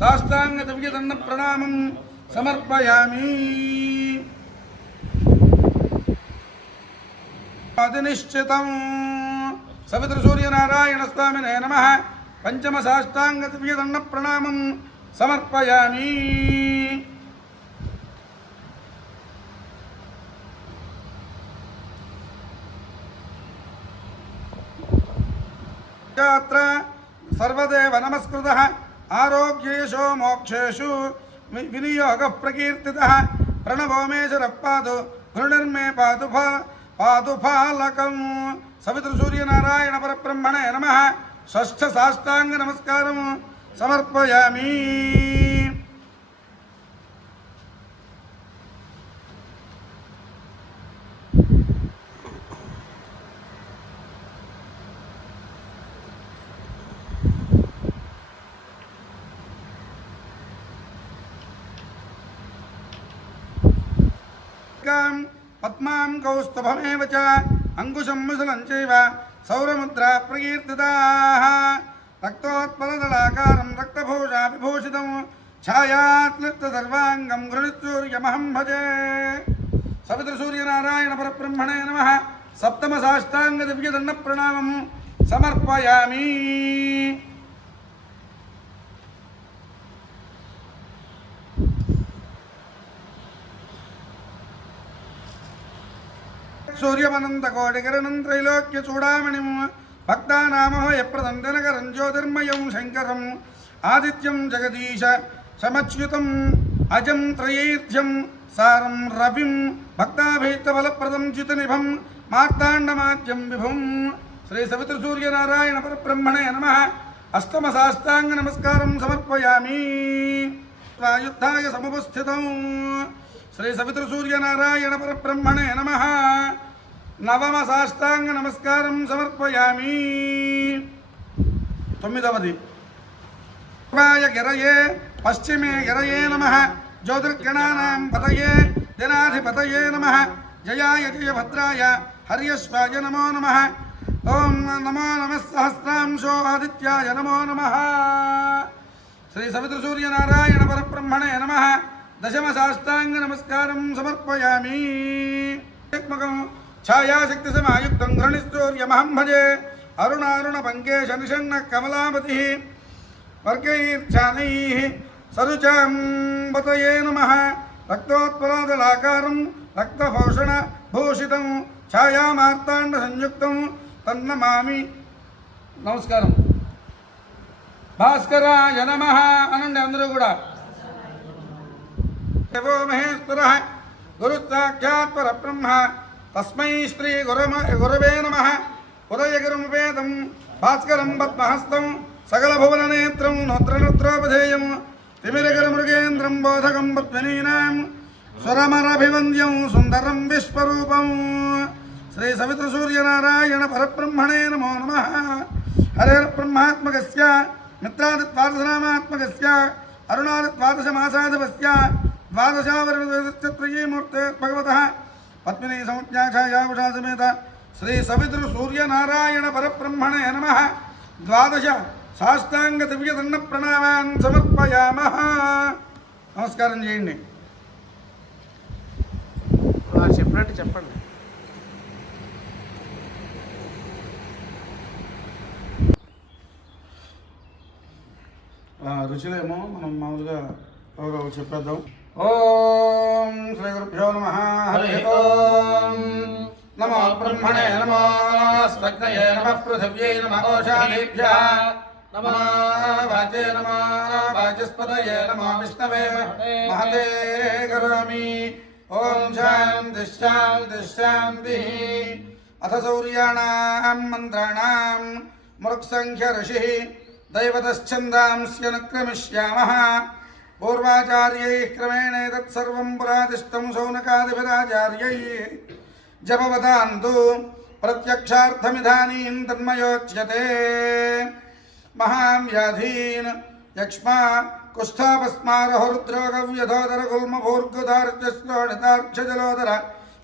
సాష్టాంగ దివ్యదండ ప్రణామం సమర్పయామి అధినిశ్చితం సవితృసూర్యనారాయణ స్వామినే నమః పంచమ సాష్టాంగ దివ్యదండ ప్రణామం సమర్పయామి. సర్వదేవ నమస్కృతః ఆరోగ్యేషు మోక్షేషు వినియోగ ప్రకీర్తితః ప్రణవో మే శరపాదు గురునిర్మే పాదుఫాలకం. సవితృసూర్యనారాయణ పరబ్రహ్మణే నమః షష్ఠ సాష్టాంగ నమస్కారం సమర్పయామి. పద్మాం కౌస్తుభమేవ చ అంకుశం ముసలం చైవ సౌరముద్రా ప్రకీర్తితాః రక్తోత్పలదళాకారం రక్తభూషా విభూషితం ఛాయాత్లిప్త సర్వాంగం గృహసూర్యమహం భజే. సవితృసూర్యనారాయణ పరబ్రహ్మణే నమః సప్తమ సాష్టాంగ దివ్యదండ ప్రణామం సమర్పయామి. సూర్యమనంతకోటికిరణం త్రైలోక్య చూడామణిం భక్తానామహయప్రదం దినకరం జ్యోతిర్మయం శంకరం ఆదిత్యం జగదీశ సమచ్యుతం అజం త్రయైర్ధ్యం సారం రవిం భక్తాభీష్టఫలప్రదం చితనిభం మార్తాండమాద్యం విభుం. శ్రీ సవితృసూర్యనారాయణ పరబ్రహ్మణే నమః అష్టమ సాష్టాంగ నమస్కారం సమర్పయామి. యుద్ధాయ సముపస్థితం శ్రీ సవితృసూర్యనారాయణ పరబ్రహ్మణే నమః నవమ సాష్టాంగ నమస్కారం సమర్పయామి. తొమ్మిదవది పూర్వాయ గిరయే పశ్చిమే గిరయే నమః జ్యోతిర్గణానాం పతయే దినాధిపతయే నమః జయాయ జయ భద్రాయ హర్యశ్వాయ నమో నమః. ఓం నమో నమః సహస్రాంశో ఆదిత్యాయ నమో నమః. శ్రీ సవితృసూర్యనారాయణ పరబ్రహ్మణే నమః దశమ సాష్టాంగ నమస్కారం సమర్పయామి. ఛాయాశక్తి సమాయుక్తం ఘృణిస్తూర్యమహం భజే అరుణారుణ పంకేశ నిషణ్ణ కమలాపతి వర్గైర్ఛానైః సరుచాంబతయే నమః రక్తోత్పలాదలాకారం రక్తభూషణ భూషితం ఛాయామార్తాండ సంయుక్తం తన్నమామి. నమస్కారం. భాస్కరాయ నమః అనండి అందరూ కూడా. దేవో మహేశ్వరః గురు సాక్షాత్ పరబ్రహ్మ తస్మై శ్రీ గురవే నమః. ఉదయగురుముపేతం భాస్కరం పద్మహస్తం సకల భువన నేత్రం నోత్రనోత్రోపధేయం తిమిరగరమృగేంద్రం బోధకం పద్మినీనాం స్వరమరభివంద్యం సుందరం విశ్వరూపం. శ్రీ సవితృసూర్యనారాయణ పరబ్రహ్మణే నమో నమః. హరేర్బ్రహ్మాత్మకస్య మిత్రాదిద్వాదశనామాత్మకస్య అరుణాదిద్వాదశమాసాధిపస్య ద్వాదశావరణత్రయీమూర్తే భగవతః పద్మినీ సంజ్ఞాఛాయావృషా సమేత శ్రీ సవితృసూర్యనారాయణ పరబ్రహ్మణే నమః ద్వాదశ సాష్టాంగ దివ్యదండ ప్రణామాన్ సమర్పయామః. నమస్కారం చేయండి. చెప్పినట్టు చెప్పండి. రుచులేమో మనం మామూలుగా చెప్పేద్దాం. ఓం శ్రీ గురుభ్యో నమః. హరి ఓం నమో బ్రహ్మణే నమో స్వగ్నయే నమః పృథివ్యై నమః ఓషాదిభ్యః నమో వాచే నమో వాచస్పతయే నమో విష్ణవే మహతే కరోమి. ఓం శాంతి శాంతి శాంతి. అథ సౌర్యాణాం మంత్రాణాం మృక్సంఖ్య ఋషిః దైవతశ్చందాంస్యనుక్రమిష్యామః. పూర్వాచార్యైః క్రమేణేతత్సర్వం పురాదిష్టం శౌనకాదిభిరాచార్యైః జపవదాంతు ప్రత్యక్షార్థమిదానీం తన్మయోచ్యతే. మహావ్యాధీన్ యక్ష్మా కుష్ఠాపస్మారహృద్రోగవ్యధోదరగుల్మభూర్గుదార్జశ్లోణితార్క్షజలోదర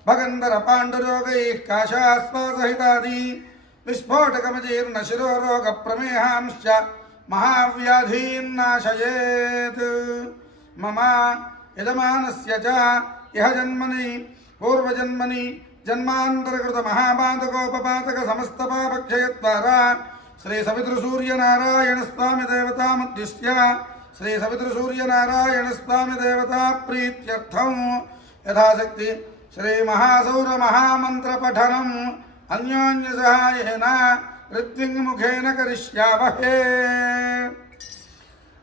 భగంధర పాండురోగైః కాశాస్వాసహితాది విస్ఫోటకమజీర్ణ శిరోరోగ ప్రమేహాంశ్చ మహావ్యాధీన్నాశయేత్. మమ యజమానస్య చ ఇహ జన్మని పూర్వజన్మని జన్మాంతరకృత మహాపాతకోపపాతక సమస్త పాపక్షయద్వారా శ్రీ సవితృసూర్యనారాయణ స్వామి దేవతాముద్దిశ్య శ్రీ సవితృసూర్యనారాయణ స్వామి దేవతా ప్రీత్యర్థం యథాశక్తి శ్రీ మహాసౌర మహామంత్ర పఠనం అన్యోన్య సహాయేన ఋత్వింగ్ముఖేన కరిష్యావహే.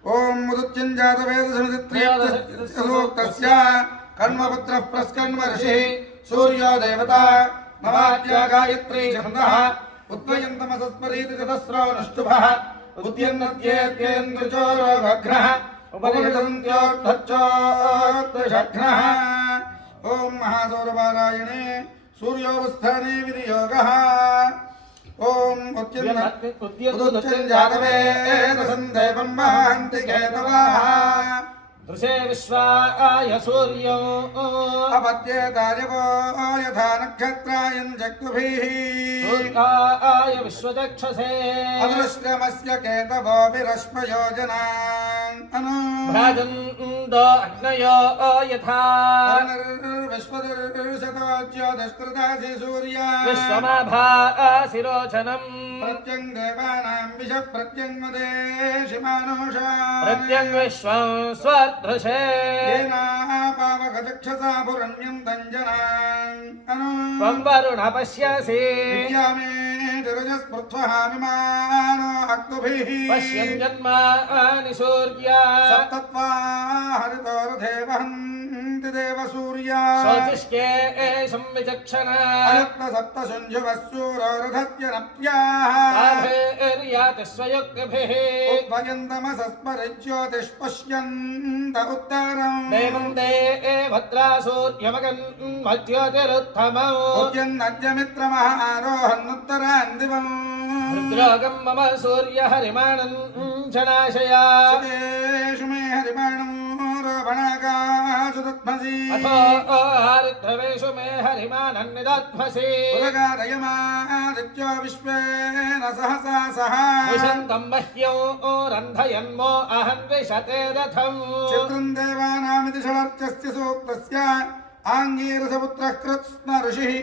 ఓం ముదుత్యంజాత వేద సమితిత్రయోక్తస్య కన్మపుత్రః ప్రస్కన్వ ఋషిః సూర్యో దేవతా నవాద్య గాయత్రీ ఛందః ఉద్వయంతమసస్మరీతి చతస్రో నష్టుభః ఉద్యన్నద్యేత్యేంద్రచోరోగ్రః ఉపనిషదంత్యోర్ధచ్చోర్ధషఘ్నః. ఓం మహాసౌరపారాయణే సూర్యోवस्थाने వినియోగः. ఓం ఉద్యంజాతవేదసందేవం మహాంతి కేతవాః దృశే విశ్వాయ సూర్యం అపద్యేతాయవో యథా నక్షత్రాయం జగ్దుభిః సూర్యాయ విశ్వచక్షసే అదృశ్యమస్య కేతవో విరశ్మయోజనాన్ అను భ్రాజందో అగ్నయో యథా విశ్వదర్శతోజ్యోతిష్కృతాసి సూర్య విశ్వమాభాసిరోచనం ప్రత్యం దేవానాం విష ప్రత్యంగదేశిమానుషా ప్రత్యం విశ్వం స్వర్దృశే పావకచక్షసా పురణ్యంతం జనాన్ అను త్వం వరుణ పశ్యసి విద్యామే రజస్పృథ్వహామిమానో అక్తుభిః పశ్యన్ జన్మాని సూర్యా సప్తత్వా హరితోరథేవహంతి దేవ సూర్యా శోచిష్కే సంవిచక్షణ అయత్న సప్తశుంజువస్సూరోరథత్యనప్యాః తాభేర్యాతి స్వయుగ్భిః ఉద్భయంతమసస్మరిజ్యోతిష్పశ్యంత ఉత్తరం దేవం దే భద్రా సూర్యమగన్ మధ్యోతిరుత్తమౌ ఉద్యన్నద్యమిత్రమహారోహన్నుత్తరాన్ దివం రుద్రోగం మమ సూర్య హరిమాణం శనాశయా సుతేషు మే హరిమాణం రోపణాకాశు తత్మసి అథో రుద్రవేషు మే హరిమాణం నిదధ్మసి ఉదగాదయమాదిత్యో విశ్వేన సహసా సహ విశంతం మహ్యం రంధయన్మో అహం విశతే రథం చిత్రం దేవానామితి షడర్చస్య సూక్తస్య ఆంగీరసపుత్రః కృత్స్న ఋషిః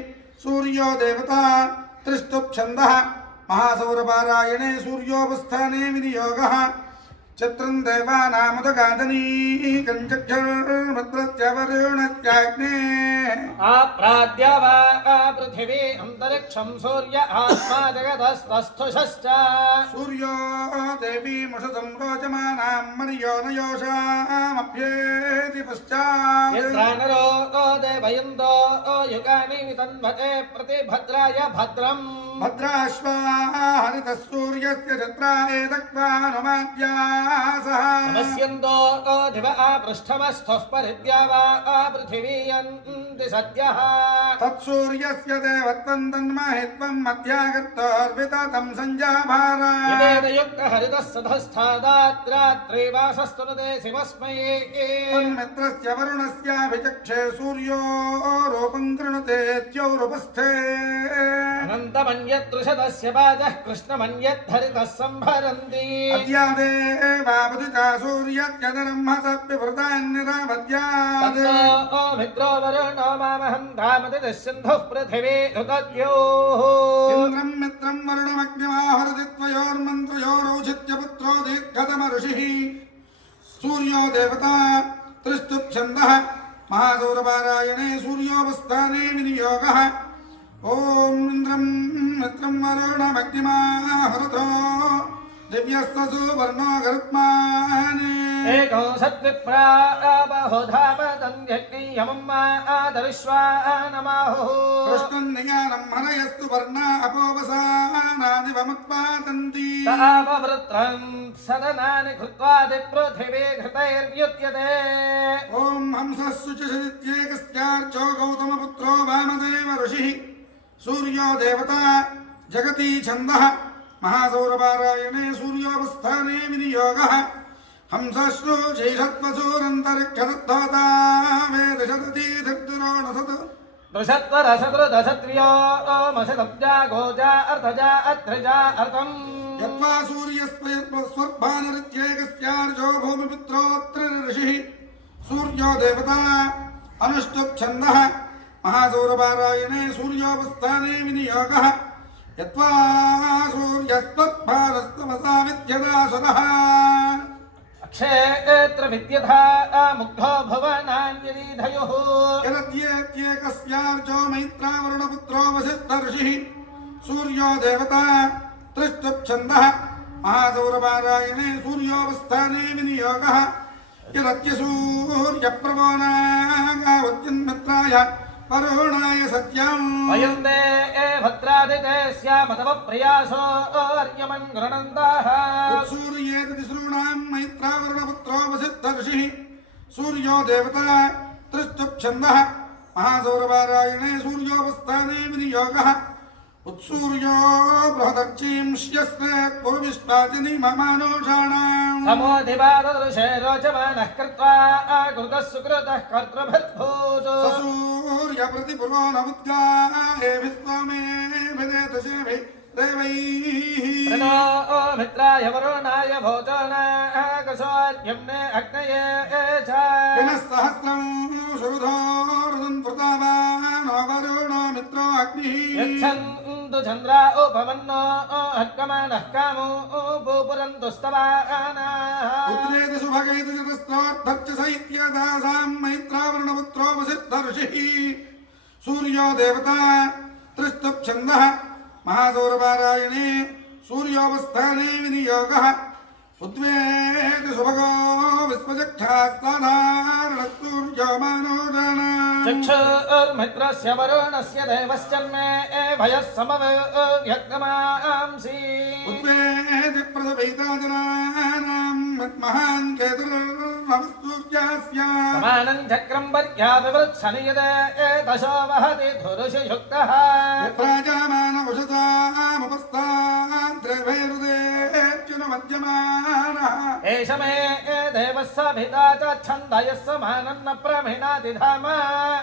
సూర్యో దేవతా త్రిష్టుప్ఛందః మహాసౌరపారాయణే సూర్యోపస్థానే వినియోగः చిత్రం దేవానాముదగాదనీకం చక్షుర్ముద్రత్యవరుణత్యాగ్నే ఆప్రాద్య వా పృథివీ అంతరిక్షం సూర్య ఆత్మా జగతస్తస్థుషశ్చ సూర్యో దేవీముష సంరోచమానాం మర్యోనయోషామభ్యేతి పశ్చాత్ ఇంద్రానరో దేవయందో యుగాని వితన్వతే ప్రతిభద్రాయ భద్రం భద్రాశ్వా హరితః సూర్యస్య చత్రా ఏతక్వానుమాద్యాసః నమస్యందో దివ పృష్ఠమస్థః పరిద్యా వా పృథివీ యంతి సద్యః తత్సూర్యస్య దేవత్వం తన్మహిత్వం మధ్యాగర్తోర్వితతం సంజాభారా ఇదేదయుక్త హరితః సధస్థాదాత్రాత్రైవాసస్తునుదే శివస్మై తన్మిత్రస్య వరుణస్యాభిచక్షే సూర్యో రూపం కృణుతే ద్యౌరుపస్థే అనంతమన్యదృశదస్య బాజః కృష్ణమన్యద్ధరితః సంభరంతి అద్యాదేవావదితా సూర్యత్యదర్మసప్యవృతాన్నిరావద్యాద్ తన్నో మిత్రో వరుణో మామహం ధామతి సింధుః పృథివీ హృదద్యోః ఇంద్రం మిత్రం వరుణమగ్నిమాహరతి త్వయోర్మంత్రయోరౌచిత్యపుత్రో దీర్ఘతమ ఋషిః సూర్యో దేవతా త్రిష్టుప్ఛందః మహాసౌరపారాయణే సూర్యోపస్థానే వినియోగः ఓం ఇంద్రం మిత్రం వరుణమగ్నిమాహరతో దివ్యస్తసు వర్ణో గరుత్మానే ఏకో సత్విప్రాబహుధాపతంధ్యమం ఆదరిష్వానమాహు కృష్ణం నియానం హరయస్తు వర్ణ అపోవసానాదివముత్పాతంతి తావవృత్రం సదనాని కృత్వాది పృథివీ ఘృతైర్వ్యుత్యతే ఓం హంసస్సుచిషదిత్యేకస్యార్చో గౌతమపుత్రో వామదేవ ఋషిః సూర్యో దేవతా జగతీ ఛందః మహాసౌరపారాయణే సూర్యోపస్థానే వినియోగः హంసశ్రోషేషత్వసూరంతరిక్షదత్తోతా వేదశతీధిర్దురోణసత్ దృశత్వరసదృదశత్రియో మసదబ్జా గోజా అర్ధజా అత్రిజా అర్థం యత్వా సూర్యస్వర్భానరిత్యేకస్యార్జో భూమిపుత్రోత్రిర్షిః సూర్యో దేవతా అనుష్టుప్ఛందః महासौरपारायणे सूर्योपस्थाने विनियोगः यत्वा सूर्यस्तत्भारस्तमसा विद्यता स्वतः क्षेत्र विद्यथा मुग्धो भुवनान्यदीधयुः यदत्येत्येकस्यार्चो मैत्रावरुणपुत्रो वसिष्ठर्षिः सूर्यो देवता त्रिष्टुप्छन्दः महासौरपारायणे सूर्योपस्थाने विनियोगः यदत्यसूर्यप्रमाणागावत्यन्मित्राय वरुणाय सत्यम् वयुन्दे भद्रादिते स्यामतव प्रियासो अर्यमन् गृणन्ताः उत्सूर्येत तिसॄणां मैत्रावरुणपुत्रो वसिष्ठर्षिः सूर्यो देवता त्रिष्टुप्छन्दः महासौरपारायणे सूर्योपस्थाने विनियोगः उत्सूर्यो बृहदर्चींश्यस्तेत् पूर्विष्टाचिनिममानोषाणाम् समोधिवाददृशे रोचमानः कृत्वा कृतः सुकृतः कर्तृभृद्भूत् सूर्यप्रतिपुरो नमुद्गायेभिस्त्वमेभिदेतशेभिः देवैः प्रणो मित्राय वरुणाय भोजनाकसौर्यम्ने अग्नये च पुनः सहस्रं शुरुधोर्दन् प्रतावानो वरुणो मित्रो अग्निः यच्छन्तु चन्द्रा उपमन्नो हर्कमानः कामो पूपुरन्तु स्तवानाः पुत्रेति सुभगैति चतस्रोद्धर्च सैत्यदासां मैत्रावरुणपुत्रो वसिष्ठर्षिः सूर्यो देवता त्रिष्टुप्छन्दः महासौरपारायणे सूर्योपस्थाने विनियोगः उद्वेति सुभगो विश्वचक्षास्ताधारणसूर्यमानोषाणाम् चक्षुर्मित्रस्य वरुणस्य देवश्चन्मे भयः समव्यग्नमांसि उद्वेति प्रसवैता जनानां महान् केतुर्नमस्तूर्यास्य समानं चक्रं वर्या विवृत्सनियते दशो वहति धुरुषयुक्तः प्राजामान उषसामुपस्तान्त्रेभैरुदेत्युनमध्यमानः एष मे देवः सभिता च छन्दयः समानं न प्रमिणाति धाम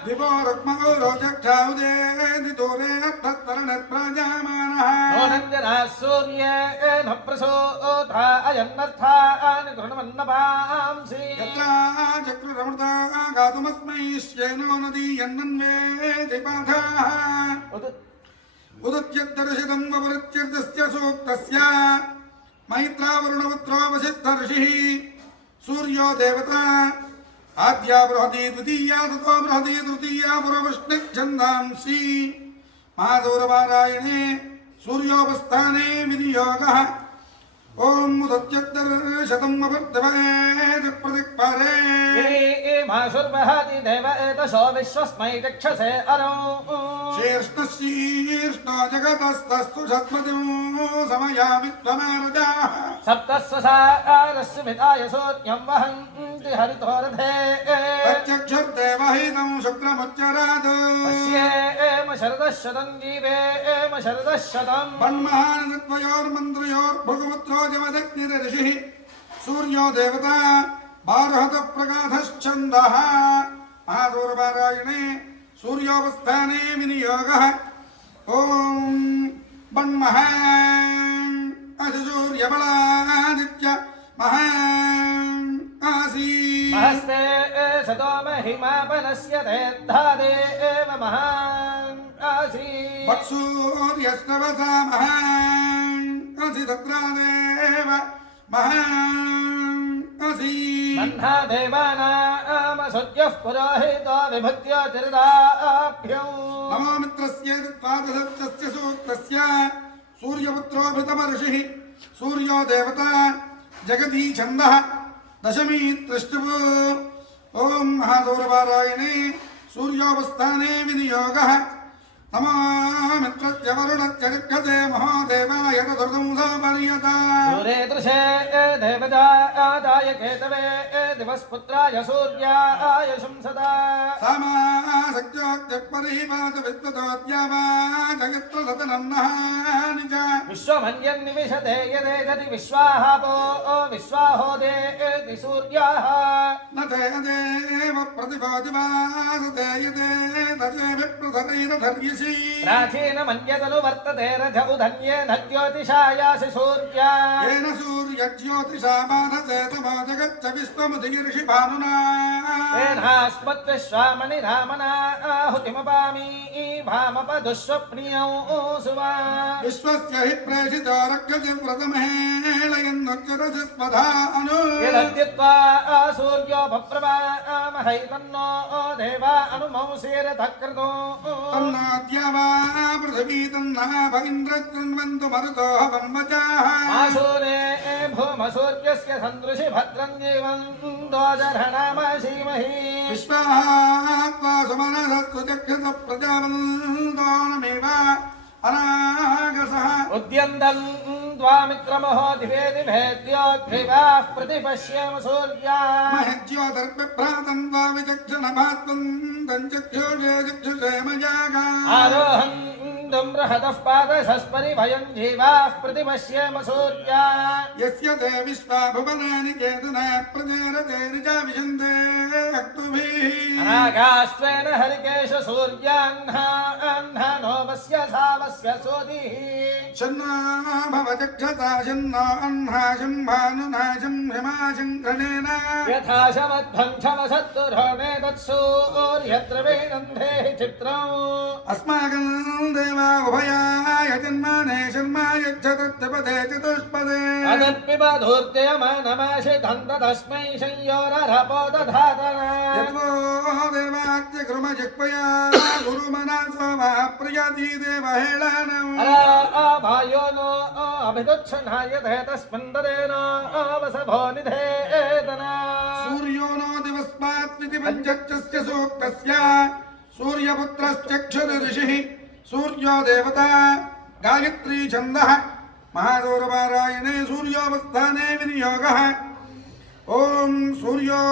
दिवो रुक्मगौरो चक्षाउदेति दूरेऽर्थस्तरणप्राजामानः नोनन्द्यनः सूर्ये न प्रसूता अयन्नर्थान् कृण्वन्नपांसि यत्रा चक्रुरमृता गातुमस्मै श्येनो नदीयन्नन्वेति पाठाः उदुत्यद्दर्शितं वपरित्यर्दस्य सूक्तस्य मैत्रावरुणपुत्रो वसिष्ठर्षिः सूर्यो देवता आद्या बृहती द्वितीया ततो बृहती तृतीया पुरवृष्णिच्छन्दांसि महासौरपारायणे सूर्योपस्थाने विनियोगः ॐ उदत्यद्दर्शतं वपर्दवेति प्रतिक्पारे मासुर्वहति देव एतशो विश्वस्मै चक्षसे अरौ शीर्ष्णशीर्ष्णो जगतस्तस्तु शस्मतिं समयामित्वमारजाः सप्तस्वसारस्य विदाय सूर्यं वहन्ति हरितोरथे प्रत्यक्षुर्देवहितं शुक्रमुच्चरात् पश्येम शरदः शतं जीवेम शरदः शतं मन्महानद्वयोर्मन्त्रयोर्भृगुपुत्रो जमदग्निर्ऋषिः सूर्यो देवता बारहतः प्रकाशश्छन्दः महासौरपारायणे सूर्योपस्थाने विनियोगः ॐ बन्महान् असिसूर्यबलादित्य महान् आसीत् महस्ते सतो महिमापनस्य तेऽद्धादेव महान् आसीत् वत्सूर्यश्रवसा महान् असि तत्रादेव महान् आसीत् मह्ना देवानाम सद्यः पुरोहितो विभक्त्यो तिरदाभ्यौ नमो मित्रस्य द्वादशस्य सूक्तस्य सूर्यपुत्रोऽभितमऋषिः सूर्यो देवता जगती छन्दः दशमी त्रिष्टुः ॐ महासौरपारायणे सूर्योपस्थाने विनियोगः नमो मित्रस्य वरुणस्य ऋक्षते महादेवाय तदुर्दं समर्यता दूरे दृशे देवतादाय केतवे दिवस्पुत्राय सूर्याय शंसदा सामासक्त्योक्त्यपरिपात विद्वतोद्यावा जगत्र सतनन्नहानि च विश्वमन्यन्निविशते यदे जति विश्वाहापो विश्वाहोदेति सूर्याः न దేవ ప్రతిపాదివాసతే యతే తదే విప్రధరీరధర్యసి ప్రాచీనమన్యతను వర్తతే రథ ఉధన్యేన జ్యోతిషాయాసి సూర్యా येन सूर्यज्योतिषा बाधते तमो जगच्च विश्वमुदीर्षि भानुना तेनास्मद्विश्वामणिरामना आहुतिमपामि भामपदुःस्वप्नियौ सुवा विश्वस्य हि प्रेषितो रक्षसिव्रतमहेळयन्नुच्चरसि स्वधानु यदद्यत्वा सूर्योपप्रभामहैतन्नो देवा अनुमंसेरथकृतो तन्नाद्या वा पृथिवी तन्ना भगिन्द्रकृण्वन्तु मरुतो हवं वचाः आशूरे भूमसूर्यस्य सन्दृशि भद्रं जीवन्तोजरणामशीमहि विश्वात्मा सुमनसस्तु चक्षुष प्रजावन्दोनमेव अनागसः उद्यन्दं द्वामित्रमहो दिवे दिवेद्योद्भिवाः प्रतिपश्येम सूर्या महज्योतिर्बिभ्रातं वा विचक्षणभात्वं चक्षुषे चक्षुषे मयागा आरोहन्दं बृहतः पादशस्परिभयं जीवाः प्रतिपश्येम सूर्या यस्य ते विश्वा भुवनानि केतुना प्रजेरते निजा विशन्ते अक्तुभिः अनागास्त्वेन हरिकेश सूर्याह्नो वस्य धावस्य सोदिः शन्ना भवचक्षसा शन्नो अह्नाशं भानुनाशं हिमाशं गणेन यथा शमध्वं क्षमसत्तुरो मे तत्सूर्यद्रवीणन्धे चित्रम् अस्माकं देवा उभयाय जन्माने शर्मा यच्छतत्पदे चतुष्पदे अदत्पिबधूर्त्ययमानमाशिधं तस्मै संयोररपो दधातना यत्वो देवाच्य कृमजिह्वया गुरुमनासो वा प्रियति देवहेळानम् भायो नो अभिदुच्छनायते तस्मन्दरेण वसभो निधेतना सूर्यो नो दिवस्मात्विति पञ्चक्षस्य सूक्तस्य सूर्यपुत्रश्चक्षुर ऋषिः सूर्यो देवता गायत्री छन्दः महासौरपारायणे सूर्योपस्थाने विनियोगः ॐ सूर्यो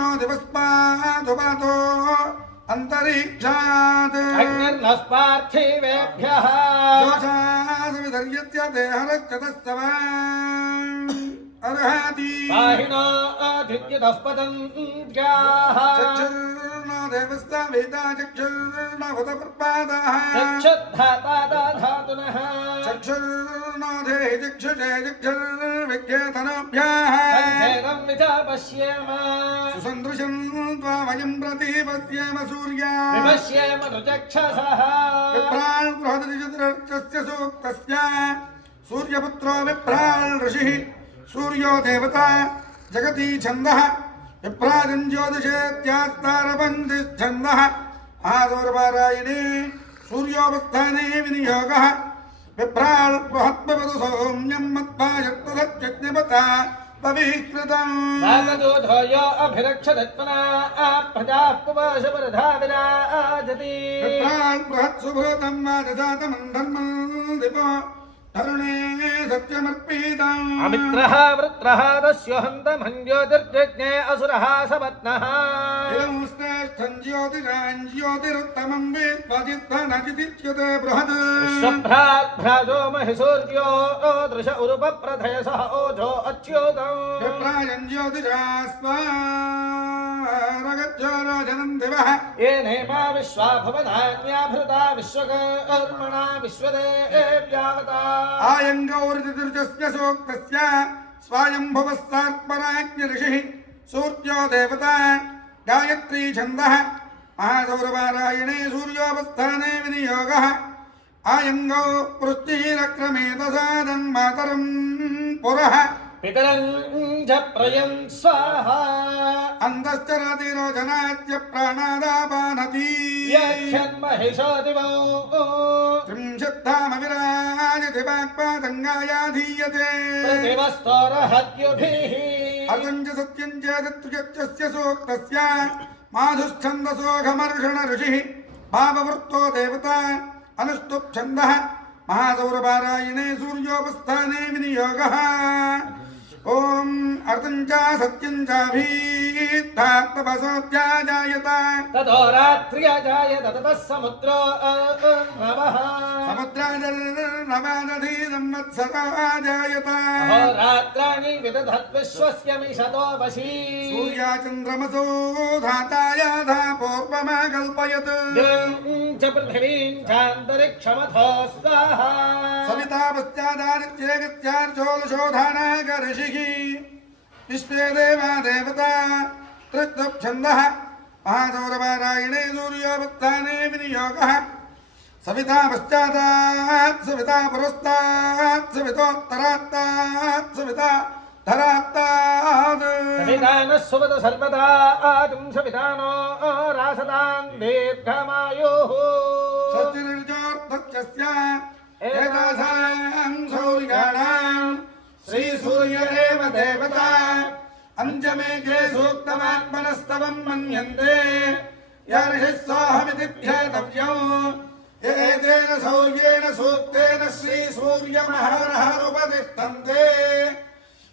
नो दिवस्मादुपातो अन्तरिक्षात् अग्निर्नः पार्थिवेभ्यः दोषासविधर्यस्य देहरश्चतस्तवा अर्हाति पाहिनो आदित्यतः पतन्त्याः चक्षुर्नो देवस्ता वेदा चक्षुर्नो हुतप्रपादः चक्षुर्धाता धातुनः चक्षुर्नो देहि चक्षुषे चक्षुर्विख्येतनोभ्यः तद्धेदं विचापश्येम सुसन्दृशं त्वा वयं प्रति पश्येम सूर्या विपश्येम ऋचक्षसः विप्राल् बृहदतिचतुरर्थस्य सूक्तस्य सूर्यपुत्रो विप्राल् ऋषिः सूर्यो देवता जगती छन्दः विप्राजं ज्योतिषेत्यास्तारबन्धिच्छन्दः आदौरपारायणे सूर्योपस्थाने विनियोगः विप्राल् बृहत्पवतु सौम्यं मत्पायत्तदत्यज्ञपता पविकृतम् वागदूतो यो अभिरक्षदत्मना प्रजाः पुवाशवरधा विराजति विप्राल् बृहत्सुभूतं वाजजातमं धर्मं दिपो तरुणे सत्यमर्पितम् अमित्रः वृत्रः तस्य हन्तमञ्ज्योतिर्जज्ञे असुरः सपत्नः इदं श्रेष्ठं ज्योतिरान् ज्योतिरुत्तमं वेत्त्वजित्थनजितिच्युते बृहत् स्वभ्राद्भ्राजो महिसूर्यो दृश उरुपप्रथयसः ओजो अच्युतम् विप्रायं ज्योतिषा स्वारगज्योरोजनं दिवः येनेमा विश्वा भवधान्याभृता विश्वकर्मणा विश्वदेव्यावता आयं गौरतिर्जस्य सूक्तस्य स्वायम्भुवस्तात्पराज्ञ ऋषिः सूर्यो देवता गायत्री छन्दः महासौरपारायणे सूर्योपस्थाने विनियोगः आयं गौ पृष्टिरक्रमे दसादन्मातरं पुरः पितरं च प्रयं स्वाहा अन्धश्चरतिरोचनाद्य प्राणादापानति यक्षन्महिषोदिवौ त्रिंशत्धामविराजति वाक्पादङ्गायाधीयते प्रतिवस्तोरहत्युभिः अर्धं च सत्यं चेदत्रियक्षस्य सूक्तस्य माधुश्छन्दसोऽघमर्षण ऋषिः भाववृत्तो देवता अनुष्टुप् छन्दः महासौरपारायणे सूर्योपस्थाने विनियोगः ఓం అర్థం చ సత్యం చాభీత్తాత్మసోత్యాజాయత ततो रात्र्यजायत ततः समुद्रो नवः సముద్రాజర్నవాదధీ సంవత్సరాజాయత अहोरात्राणि विदधत् विश्वस्य मिषतो वशी సూర్యాచంద్రమసో ధాతాయాధా పూర్వమకల్పయత్ च पृथिवीं चान्तरिक्षमथो स्वाहा సవితా పశ్చాదాదిత్యేగత్యార్జోలశోధానాగ ఋషిః విశ్వే దేవా దేవతా త్రిత్వఛందః మహాసౌరపారాయణే సూర్యోపత్థానే వినియోగः సవితా పశ్చాదాత్ సవితా పురస్తాత్ సవితోత్తరాత్తాత్ సవితా ధరాత్తాత్ सविता नः सुवद सर्वदा आदुं सविता नो रासदां दीर्घमायुः షష్ఠిర్జోర్ధత్యస్య ఏతాసాం సౌర్యాణాం శ్రీసూర్యదేవ దేవతా అంజమేఘే సూక్తమాత్మనస్తవం మన్యంతే యర్హిస్సోహమితి ధ్యేతవ్యం ఏతేన సౌర్యేణ సూక్తేన శ్రీసూర్యమహర్హరుపతిష్టంతే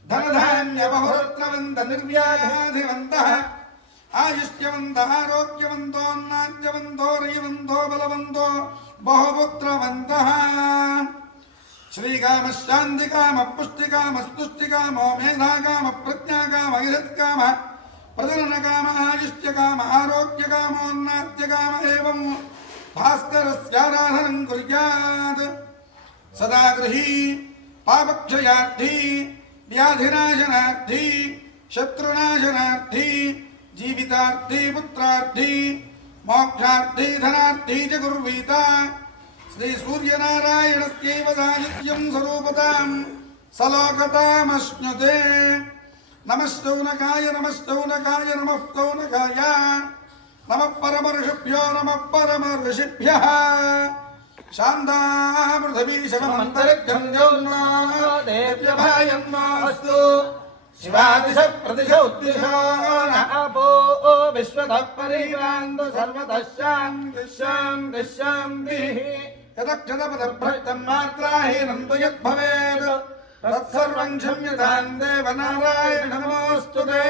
ధనధాన్యబహురత్నవంత నిర్వ్యాధివంతః ఆయుష్యవంతః ఆరోగ్యవంతోన్నాద్యవంతో రయవంతో బలవంతో బహుపుత్రవంతః శ్రీకామ శాంతికామ పుష్టికామ స్తుష్టికామో మేధాకామ ప్రజ్ఞాకామ యశత్కామ ప్రజననకామ ఆయుష్యకామ ఆరోగ్యకామోన్నాద్యకామ ఏవం భాస్కరస్యారాధనం కుర్యాత్ సదా గృహీ పాపక్షయార్థీ వ్యాధినాశనార్థీ శత్రునాశనార్థీ జీవితార్థీ పుత్రార్థీ మోక్షార్థీ ధనార్థీ చ కుర్వీత శ్రీ సూర్యనారాయణస్యైవ సాయుధ్యం స్వరూపతాం సలోకతామశ్నుతే నమశ్చౌనకాయ నమశ్చౌనకాయ నమః పౌనకాయ నమః పరమర్షిభ్యో నమః పరమర్షిభ్యః శాంతా పృథివీ శమమంతరిక్షం జ్యోత్స్నా దేవ్యభాయన్మాస్తు శివాదిశ ప్రదిశ ఉద్దిశో आपो विश्वतः परिक्रान्तो सर्वतः शान्तिः యదక్షరపదభ్రష్టం మాత్రాహీనం తు యద్భవేత్ తత్సర్వం క్షమ్యతాం దేవ నారాయణ నమోస్తుతే.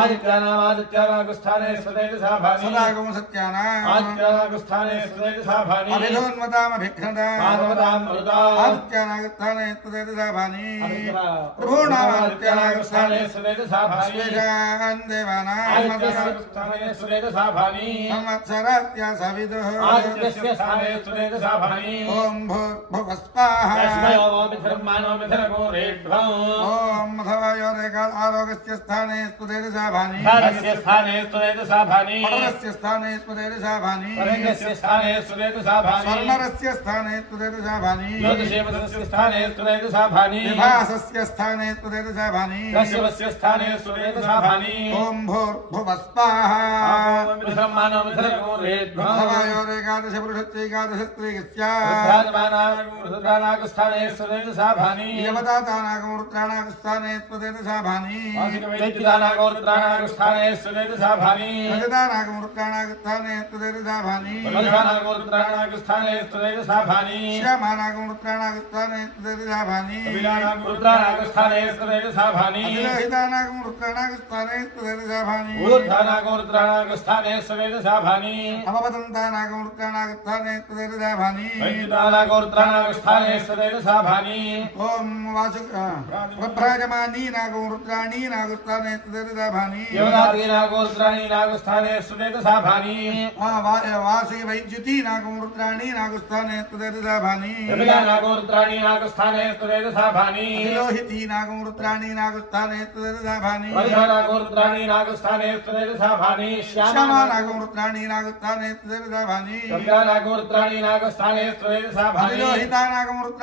आदित्यानागुस्थाने स्वतेजसाभानि సదాగమ సత్యానాం आदित्यानागुस्थाने स्वतेजसाभानि అభిధోన్మతామభిఘ్నతాం माधवतां मरुता ఆదిత్యానాగస్థానే స్తేజసాభాని आदित्यानागुस्थाने ప్రభూణామాదిత్యానాగస్థానే स्वतेजसाभानि శ్రేషాన్ దేవానాం आदित्यस्यस्थाने स्वतेजसाभानि సంవత్సరాత్యా సవిదుః आदित्यस्य स्थाने स्वतेजसाभानि ఓం భూర్భువస్వాహ यस्मयो मिथर्मानो मिथरगोरेढ्वम् ఓం మధవయోరేకా ఆరోగ్యస్య స్థానే స్తేజసాభాని धारस्य स्थाने स्वतेजसाभानि పరస్య స్థానే స్తేజసాభాని परङ्गस्य स्थाने स्वतेजसाभानि స్వర్ణరస్య స్థానే స్తేజసాభాని ज्योतिषेपस्य स्थाने स्वतेजसाभानि విభాసస్య స్థానే స్తేజసాభాని कश्यपस्य स्थाने स्वतेजसाभानि ఓం భూర్భువస్వాహ मिथर्मानो मिथरगोरेढ्वम् మధవయోరేకాదశ పురుషత్యేకాదశ స్త్రీగస్య रुद्रानागस्थाने स्वतेजसाभानि దేవతానాగమృత్రాణాగస్థానే స్తేజసాభాని वैदिकानागोरुद्रानागस्थाने स्वतेजसाभानि రజతానాగమృత్రాణాగస్థానే స్తేజసాభాని वल्लभानागोरुद्रानागस्थाने स्वतेजसाभानि శ్యామానాగమృత్రాణాగస్థానే స్తేజసాభాని कपिलानागोरुद्रानागस्थाने स्वतेजसाभानि అఖిలహితానాగమృత్రాణాగస్థానే స్తేజసాభాని ऊर्ध्वानागोरुद्रानागस्थाने स्वतेजसाभानि అవపదంతానాగమృత్రాణాగస్థానే స్తేజసాభాని वैदिकानागोरुद्रानागस्थाने स्वतेजसाभानि ఓం వాసు ప్రభ్రాజమానీ నాగమృత్రాణీ నాగస్థానే స్తేజసాభాని यवनादीनागोरुद्राणि नागस्थाने स्वतेजसाभानि వాసి వైద్యుతి నాగమృత్రాణీ నాగస్థానే స్తేజసాభాని कपिलानागोरुद्राणि नागस्थाने स्वतेजसाभानि అఖిలోహితి నాగమృత్రాణీ నాగస్థానే స్తేజసాభాని वल्लभानागोरुद्राणि नागस्थाने स्वतेजसाभानि శ్యామానాగమృత్రాణీ నాగస్థానే స్తేజసాభాని कपिलानागोरुद्राणि नागस्थाने स्वतेजसाभानि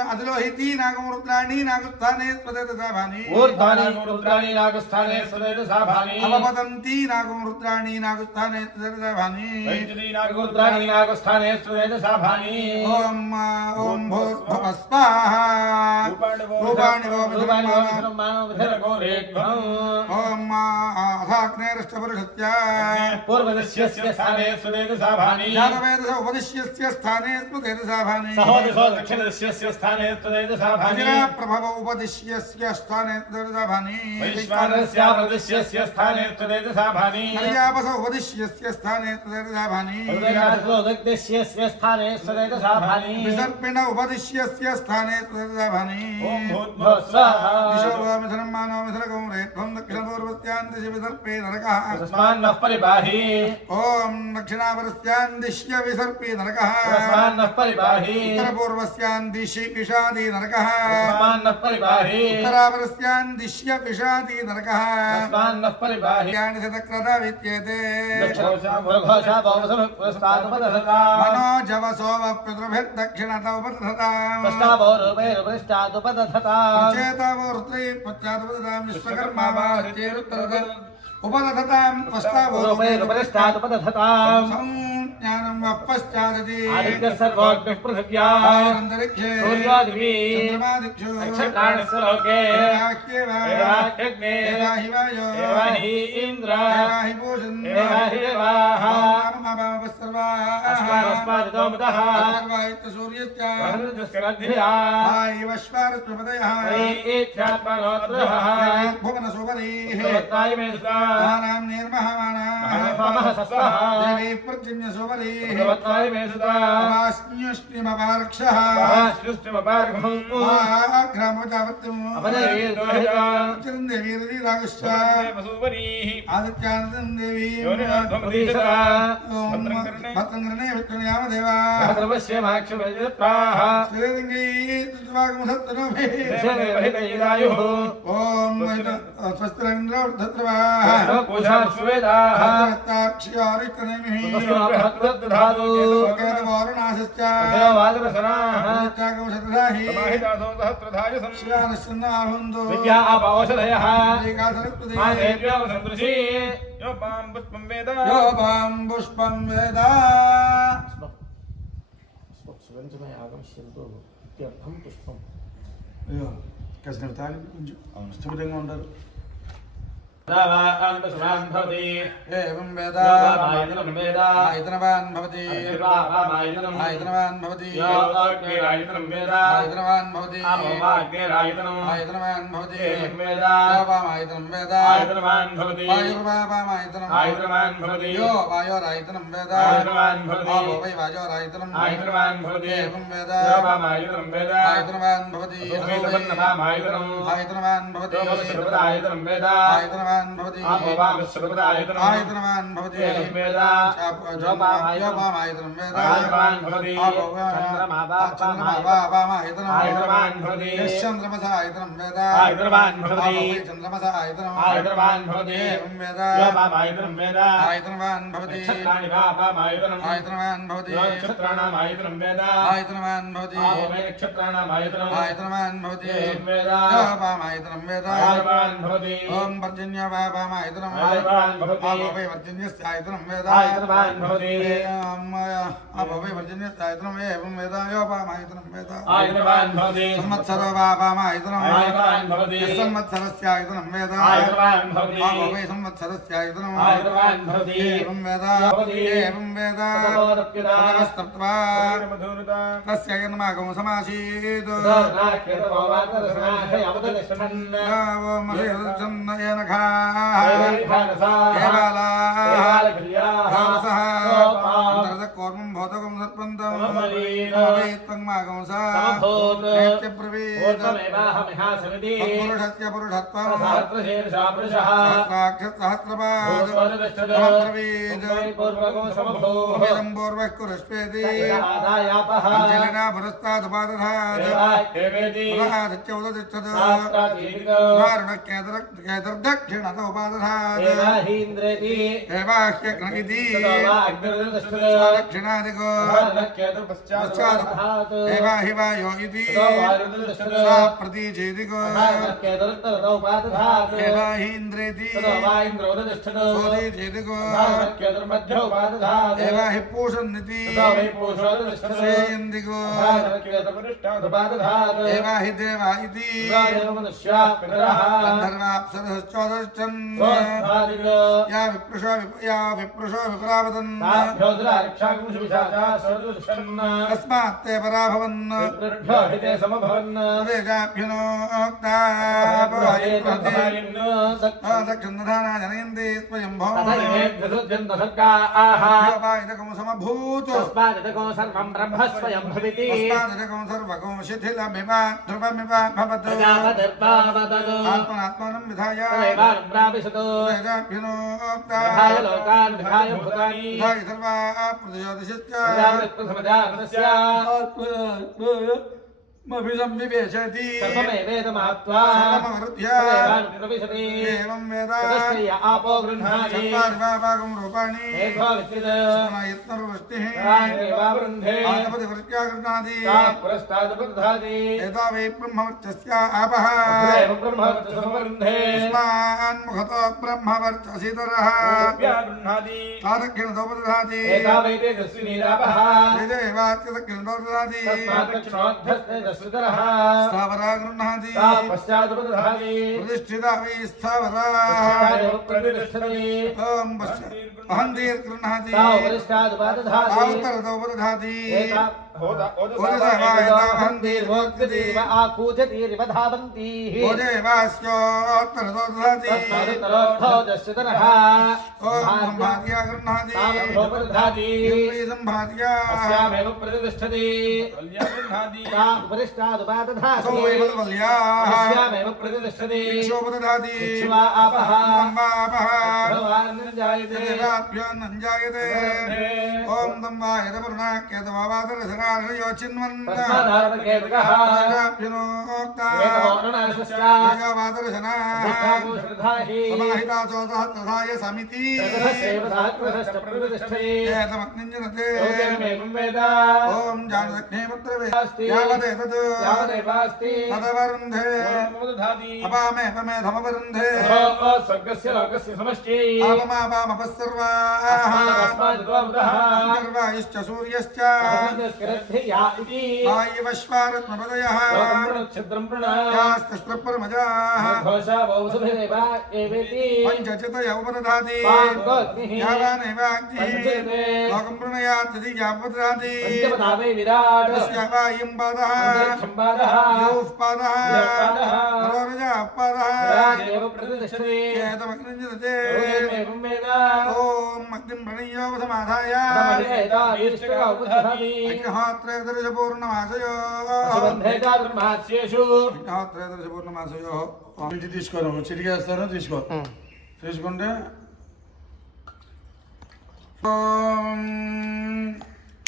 అధిలోహితి నాగమృత్రాణీ నాగస్థానే స్తేజసాభాని ऊर्ध्वानागोरुद्राणि नागस्थाने स्वतेजसाभानि అవపదంతి నాగమృత్రాణీ నాగస్థానే స్తేజసాభాని वैदिकानागोरुद्राणि नागस्थाने स्वतेजसाभानि ఓం ఓం భూర్భువస్వాహ రూపాణి వో విధర్మాణో रूपाणि विधरगोरेढ्वम् ఓం అథా अग्नेरष्टपुरुषस्य पूर्वदिश्यस्य स्थाने सुदेदसाभानि जातवेदस उपदिश्यस्य स्थाने स्मृतेदसाभानि सहोदिशो दक्षिणदिश्यस्य स्थाने सुदेदसाभानि प्रभव उपदिश्यस्य स्थाने स्मृतेदसाभानि वैश्वानरस्य प्रदिश्यस्य स्थाने सुदेदसाभानि पर्यापस उपदिश्यस्य स्थाने स्मृतेदसाभानि उदग्दिश्यस्य स्थाने सुदेदसाभानि विसर्पिण उपदिश्यस्य स्थाने स्मृतेदसाभानि ओम भूर्भुवः स्वाहा दिशो मिथुनं मानो मिथुनकं रेत्वं दक्षिणपूर्वस्यां दिशि विसर्पे नरकः तस्मान्नः परिबाहि ॐ दक्षिणापरस्यां दिश्य विसर्पे नरकः तस्मान्नः परिबाहि उत्तरपूर्वस्यां दिशि पिशादि नरकः तस्मान्नः परिबाहि उत्तरापरस्यां दिश्य पिशादि नरकः तस्मान्नः परिबाहि यानि शतक्रता विद्येते दक्षिणोषाभोघोषाभोवसमुपस्तादुपदधता मनो जवसोम पितृभिर्दक्षिणत उपदधता पश्चाभो रूपैरुपरिष्टादुपदधता चेतावो रुद्रै पश्चादुपदतां विश्वकर्मा वा हृत्यैरुत्तरद उपदधतां पश्चावो रूपैरुपरिष्टादुपदधता संज्ञानं वा पश्चादति आदित्यः सर्वोऽग्निः पृथिव्याः आनन्दरिक्षे सूर्यादिवी चन्द्रमादिक्षु नक्षत्राणि स्वलोके एवाह्येव एवाह्यग्ने एवाहि वायो एवाहि इन्द्र एवाहि पूषन् एवाहि देवाः अस्मादस्मादितोमुतः सूर्यश्च वहन्तुस्करद्भियाः वैवश्वारस्वपदयः वैईथ्यात्मनोद्रवः भुवनसुपरीः देवताय मे सुता मानां निर्महमानाः ममः सस्वः देवी पर्जन्यसुपरीः देवताय मे सुता वास्न्युष्टिमपारक्षः सृष्टिमपारघम् आघ्रामोचावृत्तिम् अपदेवीर्दोहिता चिरन्देवीरधिरागश्च वसुपरीः आदित्यानन्दं देवी योनिनाथमधीशता भद्रङ्करणे विष्णुयाम देवा भद्रपश्यमाक्षुभजत्राः श्रीरङ्गैस्तुवागमसत्तनोभिः दशदेवहितैलायुः ॐ स्वस्तिरङ्ग्रौर्धत्रवाः पूषा सुवेदाः हस्ताक्षियारिष्टनेमिः हस्तधातु केतवारुणाशश्च देवादरसनाः त्यागमसत्राहि समाहितासो सहस्रधायसं शिवानश्चन्नाभुन्दो विद्या अपौषधयः श्रीकासरक्तुदे मादेव्यावसन्दृशि यो पां पुष्पं वेद यो वां पुष्पं वेद సుగంధమయ ఆగమిష్యంతో ఇత్యర్థం పుష్పం అయ్యో కాసిన తాగి కొంచెం స్థిమితంగా ఉంటారు एवं वेद आयतनवान् भवति आयतनवान् भवति आयतनवान् भवति आयतनवान् भवति वामायतनं वेद वायुर्वामायतनं यो वायोरायतनं वेद आपो वै वायोरायतनं एवं वेद आयतनवान् भवति आयतनवान् भवति आयतनवान् भवति आयतनवान् भवति योपामायतनं वेद चन्द्रमावामायतनं यश्चन्द्रमसा आयतनं वेद चन्द्रमसा आयतनं एवं वेद आयतनवान् भवति आयतनवान् भवति आयतनवान् भवति आयतनवान् भवति योपामायतनं वेद ॐ पर्जन्य वामायतनं आपो वै पर्जन्यस्य आयतनं वेद आपो वै पर्जन्यस्य आयतनं एवं वेद योपामायतनं वेद संवत्सरो वामायतनं संवत्सरस्य आयतनं वेद आपो वै संवत्सरस्य आयतनं एवं वेद तपस्तप्त्वा तस्य यन्मागं समासीत् कौर्मं भौतकं सर्पन्तं पुरुषस्य पुरुषत्वं सहस्रपादं पूर्वः कुरुष्वेति अञ्जलिना पुरस्तादुपादधात् उपादधात् एवाह्यग्नगिति दक्षिणादिको पश्चात् एवाहि वायो इति सा प्रतीचेदिको तदोपादधात् देवाहीन्द्रेति ततो वा इन्द्रो दतिष्ठत् सोदीचेतिको केतुर्मध्योपादधात् देवाहि पूषन्निति ततो वै पूषो दतिष्ठत् सेयन्दिको केतुपृष्ठादुपादधात् देवाहि देवा इति देव मनुष्या पितरः गन्धर्वाप्सरश्चोदष्टन् या विप्रुषो विपरावदन् तस्मात् ते पराभवन् हिते समभवन् तदेशाभ्युनोक्ता दक्षिणधाना जनयन्ति स्वयम्भो योपायतकं समभूत् तस्मादिदको सर्वं ब्रह्म स्वयं भविति तस्मादिदकं सर्वको शिथिलमिव ध्रुवमिव भवतु आत्मनात्मानं विधाय तदेशाभ्युनोक्ता विधाय लोकान् विधाय भूतानि विधाय सर्वा प्रतिशोदिश्च मभिसंविवेशति सर्वमेवेदमात्वा सर्वमवरुध्य प्रविशति एवं वेद तदस्त्रिय आपो गृह्णाति चत्वारिभागं रूपाणि मेघो विद्युत् यत्नर्वृष्टिः राङ्गेवावृन्धे आनपतिवर्ष्या गृह्णाति पुरस्तादुपदधाति एता वै ब्रह्मवर्चस्य आपः एव ब्रह्मवर्चसमवृन्धे तस्मान् मुखतो ब्रह्मवर्चसितरः गृह्णाति तादक्षिणतोपदधाति एता वै तेजस्विनीरापः वेदेवाच्यदक्षिणतोपदधाति तस्मात् दक्षिणोऽध्यस्ते सुतरः स्थावरा गृह्णाति पश्चादुपदधाति प्रतिष्ठिता वै स्थावरा प्रतिष्ठति ॐ अहन्तीर् गृह्णाति पश्चादुपदधाति आवतरतोपदधाति ओदेवायताहन्तीर्वोक्तिरिव आकूजतीरिव धावन्तीः ओदेवास्योत्तरतोपदधाति तस्मादुत्तरोद्धोजस्यतरः ॐ सम्भार्या गृह्णाति तामभोपदधाति सम्भार्या अस्यामेव प्रतिष्ठति उपरिष्टादुपादधाति असौ वै बलवल्याः अस्यामेव प्रतिष्ठति इक्षोपदधाति शिवा आपः सम्भापः भगवान् देवाभ्यो नञ्जायते ॐ तं वा यदपुर्णाक्यतवादरसराशयो चिन्वन् तस्मादारकेतकः देवाभ्युनोक्ता वेदोर्णनाशस्या वादरसनाः श्रद्धाहि समाहिता चोदहस्तथाय समिति तदसेव सहस्रश्च प्रतिष्ठति एतमग्निञ्जनते योगेनमेवं वेद ॐ जानदग्नेपुत्रवे यावदेतत् यावदेवास्ति तदवरुन्धे तदवरुन्धे अपामेपमेधमवरुन्धे स्वर्गस्य लोकस्य समष्टि आवमापामपस्सर्वाः निर्वायुश्च सूर्यश्च वायुवश्वारत्मपदयः यास्तस्त्रपरमजाः पञ्चचितय उपदधाति यावानेवाग्निः लोकं प्रणयात् तदीयावदधाति तस्य वायुं पादः योः पादः मनोरजः पादः एतमग्निञ्जनते ॐ अग्निं प्रणय्योपसमाधाय అగ్నిహోత్రేదర్శపూర్ణమాసయోః నుంచి తీసుకోను చిటికేస్తాను తీసుకో తీసుకుంటే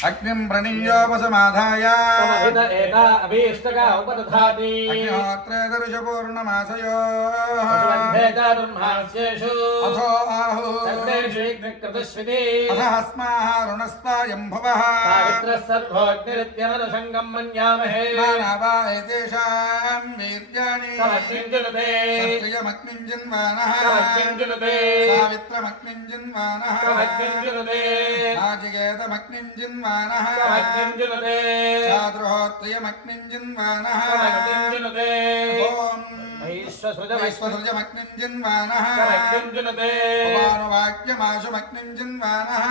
అగ్నిం ప్రణీయోపసమాధాయ అగ్నిహోత్రేదర్శపూర్ణమాసయోః అథో ఆహు అథ హస్మారుణస్పాయం భవః మానవా ఏతేషాం వీర్యాణి సత్రియమగ్నింజన్వానః సావిత్రమగ్నింజన్వానః నాచికేతమగ్నింజన్వానః చాతుర్హోత్రియమగ్నింజన్వానః ఓం వైశ్వసృజమగ్నింజన్వానః ఉపానువాక్యమాశుమగ్నింజన్వానః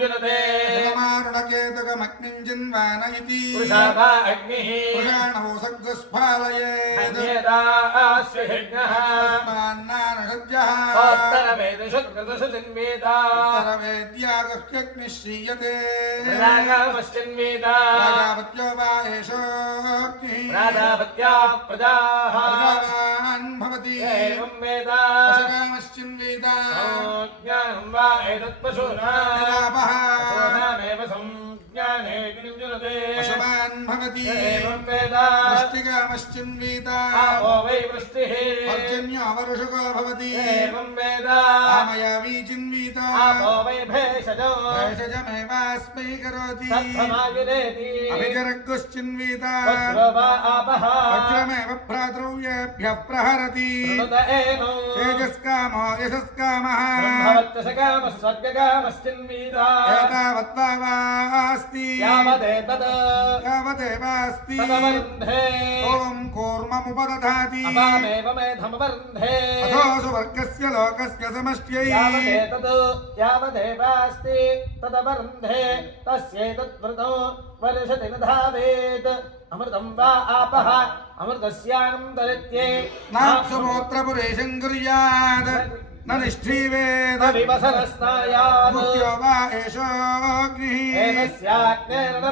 జలమారుణకేతుకమగ్నింజన్వాన ఇతి పుషాణో సగ్గుస్ఫాలయేద్ తస్మాన్నానషద్యః ఉత్తరవేద్యాగహ్యగ్నిశ్రీయతే రాజావత్యో వా ఏషోऽగ్నిః ప్రజావాన్ భవతి పశుకామశ్చిన్వేద నిరాపః नेत्युरुते पशुमान् भवति एवं वेद वृष्टिकामश्चिन्वीता आपो वै वृष्टिः पर्जन्यो वर्षको भवति एवं वेद आमयावी चिन्वीता आपो वै भेषजो भेषजमेवास्मै करोति सत्त्वमायुरेति अभिजरग्गुश्चिन्वीता वज्रो वा आपः वज्रमेव भ्रातृव्येभ्यः प्रहरति शृणुत एनो तेजस्कामो यशस्कामः ब्रह्मवर्चसकामः स्वर्गकामश्चिन्वीता एतावत्वा वास्ति यावदेवास्ति तदवरुन्धे ॐ कूर्ममुपदधाति अपामेव मेधमवरुन्धे अथो सुवर्गस्य लोकस्य समष्ट्यै यावदेवास्ति तदवरुन्धे तस्यैतद्वृतो वर्षति न धावेत् अमृतं वा आपः अमृतस्यानन्दरित्ये नाप्सुमोत्रपुरेशं कुर्यात् न निष्ठीवेद विवसरस्नायात् मुख्यो वा एषोऽग्निः एतस्याग्नेन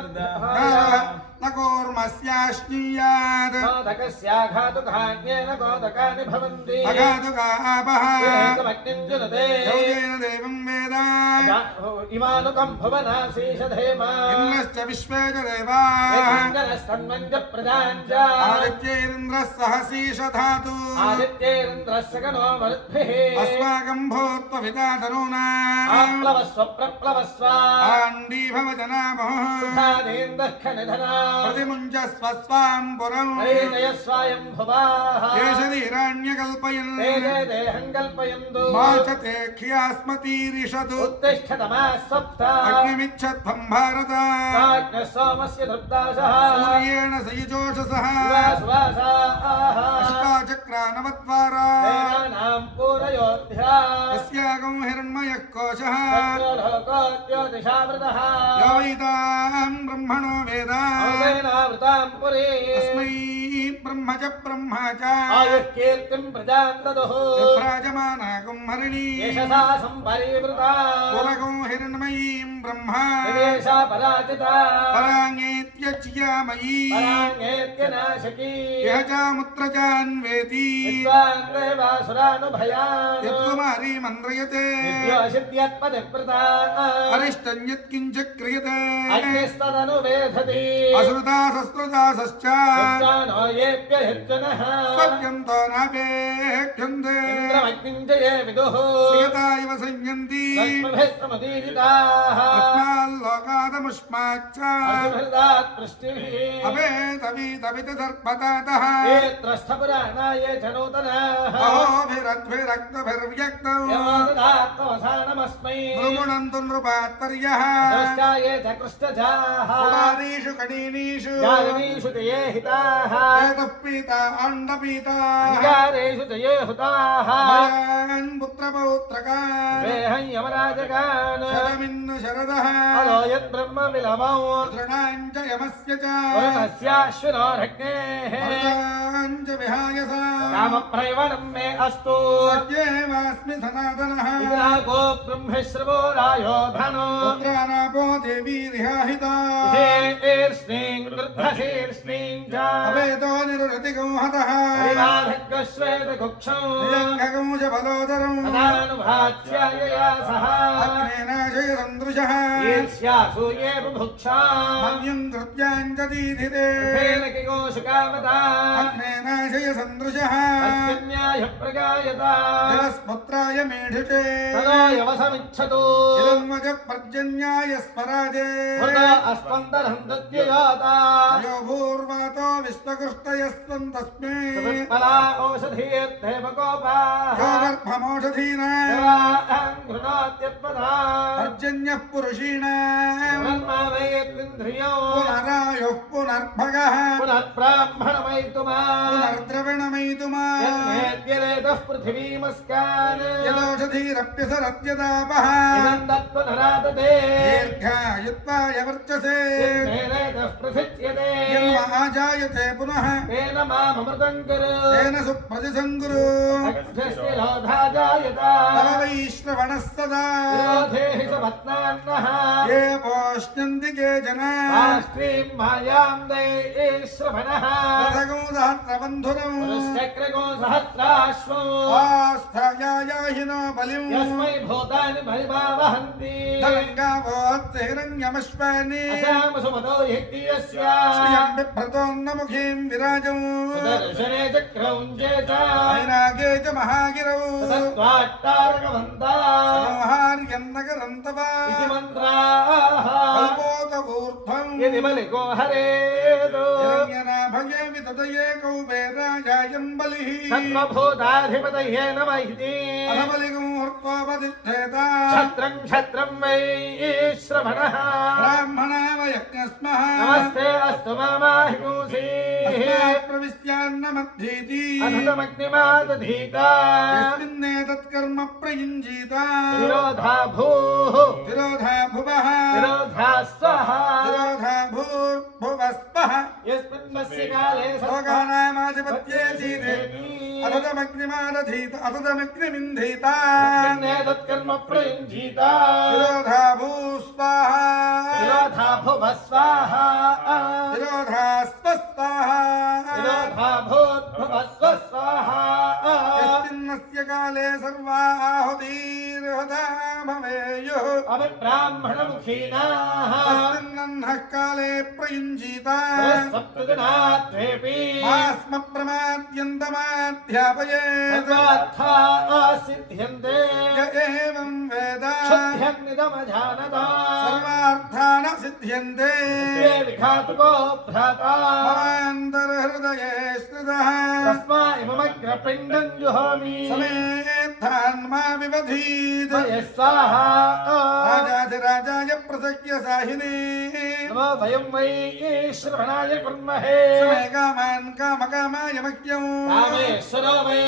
न कूर्मस्याश्नीयात् गोदकस्याघातुकान्येन गोदकानि भवन्ति अघातुकापः एकमग्निं जुनते यौजेन देवं वेद इमानुकं भुवनासीषधेमा इन्द्रश्च विश्वे च देवाः एकङ्गनस्तन्वञ्च प्रजाञ्च आदित्यैरिन्द्रः सहसीषधातु आदित्यैरिन्द्रः सकनो मरुद्भिः अस्माकं भूत्वभिता तनूना आप्लवस्व प्रप्लवस्व आण्डी भवजनामः सुधानेन्दःखनिधना प्रतिमुञ्चस्व स्वां पुरम् नैजयस्वायं भुवाः केशरीराण्यकल्पयन् ते देहं कल्पयन्तु मा च ते ख्यास्मतीरिषतु उत्तिष्ठतमाः सप्त अग्निमिच्छध्वं भारत राज्ञः सोमस्य दुर्दाशः सूर्येण सयुजोषसः अष्टाचक्रानवद्वारा देवानां पूरयोध्या यस्यागं हिरण्मयः कोशः लोकोद्योतिषावृतः यो वैतां ब्रह्मणो वेद अमृतेनावृतां पुरी तस्मै ब्रह्म च ब्रह्म च आयुः कीर्तिं प्रजां ददुः विभ्राजमानागं हरिणी यशसा सम्परिवृता पुरगं हिरण्मयीं ब्रह्मा विदेशा पराजिता पराङ्गेत्यच्यामयी पराङ्गेत्यनाशकी यः चामुत्र चान्वेति विद्वान् देवासुरानुभयान् यत्कुमारी मन्द्रयते विद्योषिद्यत्पतिव्रता अरिष्टं यत्किञ्च क्रियते अग्निस्तदनुवेधति असुरदासस्त्रदासश्च विद्वानो येऽप्यहिर्जनः स्वप्यन्तो नापेक्षन्ते इन्द्रमग्निं जये विदुः सीता इव संयन्ति लक्ष्मीभिस्त्रमुदीरिताः अस्माल्लोकादमुष्माच्च अर्जुनहृदात् पृष्टिभिः अभेदवीतवितदर्पतातः येत्रस्थपुराणाये च नूतनाः अहोभिरद्भिरक्तभिर्व्यक्तौ यमोददात्मवसानमस्मै भ्रुमुणन्तु नृपात्तर्यः द्रष्टाये च कृष्टजाः पुरारीषु कनीनीषु जागरीषु ते ये हिताः वेदः पीता अण्डपीताः विकारेषु ते ये हुताः भयान् पुत्रपौत्रकान् वेहं यमराजकान् शतमिन्नु शरदः अलो यद्ब्रह्म विलमौ तृणाञ्च यमस्य च वरुणस्याश्विनोरग्नेः वरदाञ्च विहायसा रामप्रैवणं मे अस्तु सत्येवास्मि सनातनः इन्द्रागो ब्रह्मश्रवो रायो धनो पुत्रानापो देवी रिहाहिता शीर्ष्णीं वृद्धशीर्ष्णीं च अवेदो निरुरतिगौ हतः परिवाधग्श्वेतकुक्षौ निजङ्घगंश फलोदरम् सदानुभात्यायया सह अग्नेनाशय सन्दृशः ईर्ष्यासूये बुभुक्षा मन्युम् कृत्याञ्च दीधिते फेनकिकोशुकावता अग्नेनाशय सन्दृशः अर्जन्याय प्रगायता जलस्पुत्राय मेढुचे तदा यवसमिच्छतु इदं वच पर्जन्याय स्मराजे वृदा अस्पन्दनं दद्ययाता यो भूर्वातो विश्वकृष्टयस्त्वन्तस्मै सुवित्पला औषधीर्देवकोपाः यो गर्भमोषधीना घृणात्यत्पदा पर्जन्यः पुरुषीणाम् ब्रह्मावयेन्द्रियो पुनरायुः पुनर्भगः पुनर्ब्राह्मणमयितुमा पुनर्द्रविणमयितुमा यद्यरेतः पृथिवीमस्कान् यदोषधीरप्यसरत्यदापः इदं दत्पुनरादते दीर्घायुत्वाय वर्चसे यद्मेरेतः प्रसिच्यते यन्माजायते पुनः तेन माममृतं कुरु तेन सुप्रतिसङ्कुरु अक्षस्य लोधा जायता तव वै వైశ్రవణः సదా విరోధేహి సమత్నాన్నః ఏ పోష్ణంతి కేచన రాష్ట్రీం మాయాం శ్రవణః రథగో సహస్రబంధురం పురుషచక్రగో సహస్రాశ్వం ఆస్థాయాయాహినో బలిం యస్మై భూతాని పరిభావహంతి హిరణ్యమశ్వాని అశామసుమతో యజ్ఞస్య శ్రియం బిభ్రతోన్నముఖీం విరాజం సుదర్శనే చక్రౌంజే చ వైరాగే చ మహాగిరౌ తత్వాట్టారకవంతా సంహార్యన్నగరం తవ ఇతి మంత్రాః కల్పోత ఊర్ధ్వం యది బలికో హరేదో హిరణ్యనాభగే వితతయే కౌబేరాజాయం బలిః సర్వభూతాధిపతయే నమః ఇతి అధబలిగం హృత్వాపతిష్ఠేత క్షత్రం క్షత్రం వై శ్రవణః బ్రాహ్మణావయజ్ఞస్మః నమస్తే అస్తు మామాహిమూసి ప్రవిశ్యాన్నమద్ధీతి అధమగ్నిమాదధీత యస్మిన్నేతత్కర్మ ప్రయుञ्जीత విరోధా భూః తిరోధా భువః విరోధా స్వః తిరోధా భూర్భువస్పః యస్మిన్నస్య కాలే లోకానామాధిపత్యేసీదే అతదమగ్నిమాదధీత అతదమగ్నిమింధీత తత్కర్మ ప్రయుञ्जीత తిరోధా భూస్వాహ విరోధా భువ స్వాహ తిరోధా స్వస్వాహ విరోధా భూర్భువ స్వాహ యస్మిన్నస్య కాలే సర్వాహుతిర్హుతా భవేయుః అభిబ్రాహ్మణముఖీనాః తస్మిన్నహః కాలే ప్రయుञ्जीత సప్తగుణాత్వేపి మాస్మ ప్రమాద్యంతమాధ్యాపయేత్ సర్వార్థా సిద్ధ్యంతే య ఏవం వేద శుద్ధ్యన్నిదమజానత సర్వార్థాన సిద్ధ్యంతే తే విఘాతుకో భ్రాతా మమాంతర్హృదయే శ్రుతః తస్మా ఇమమగ్ర పిండం జుహోమి సమేత్థాన్మా వివధీత్ స్వాహా రాజాధిరాజాయ ప్రసఖ్య సాహినే నమో వయం వై శ్రవణాయ కుర్మహే సమే కామాన్ కామకామాయ మహ్యం రామేశ్వరో వై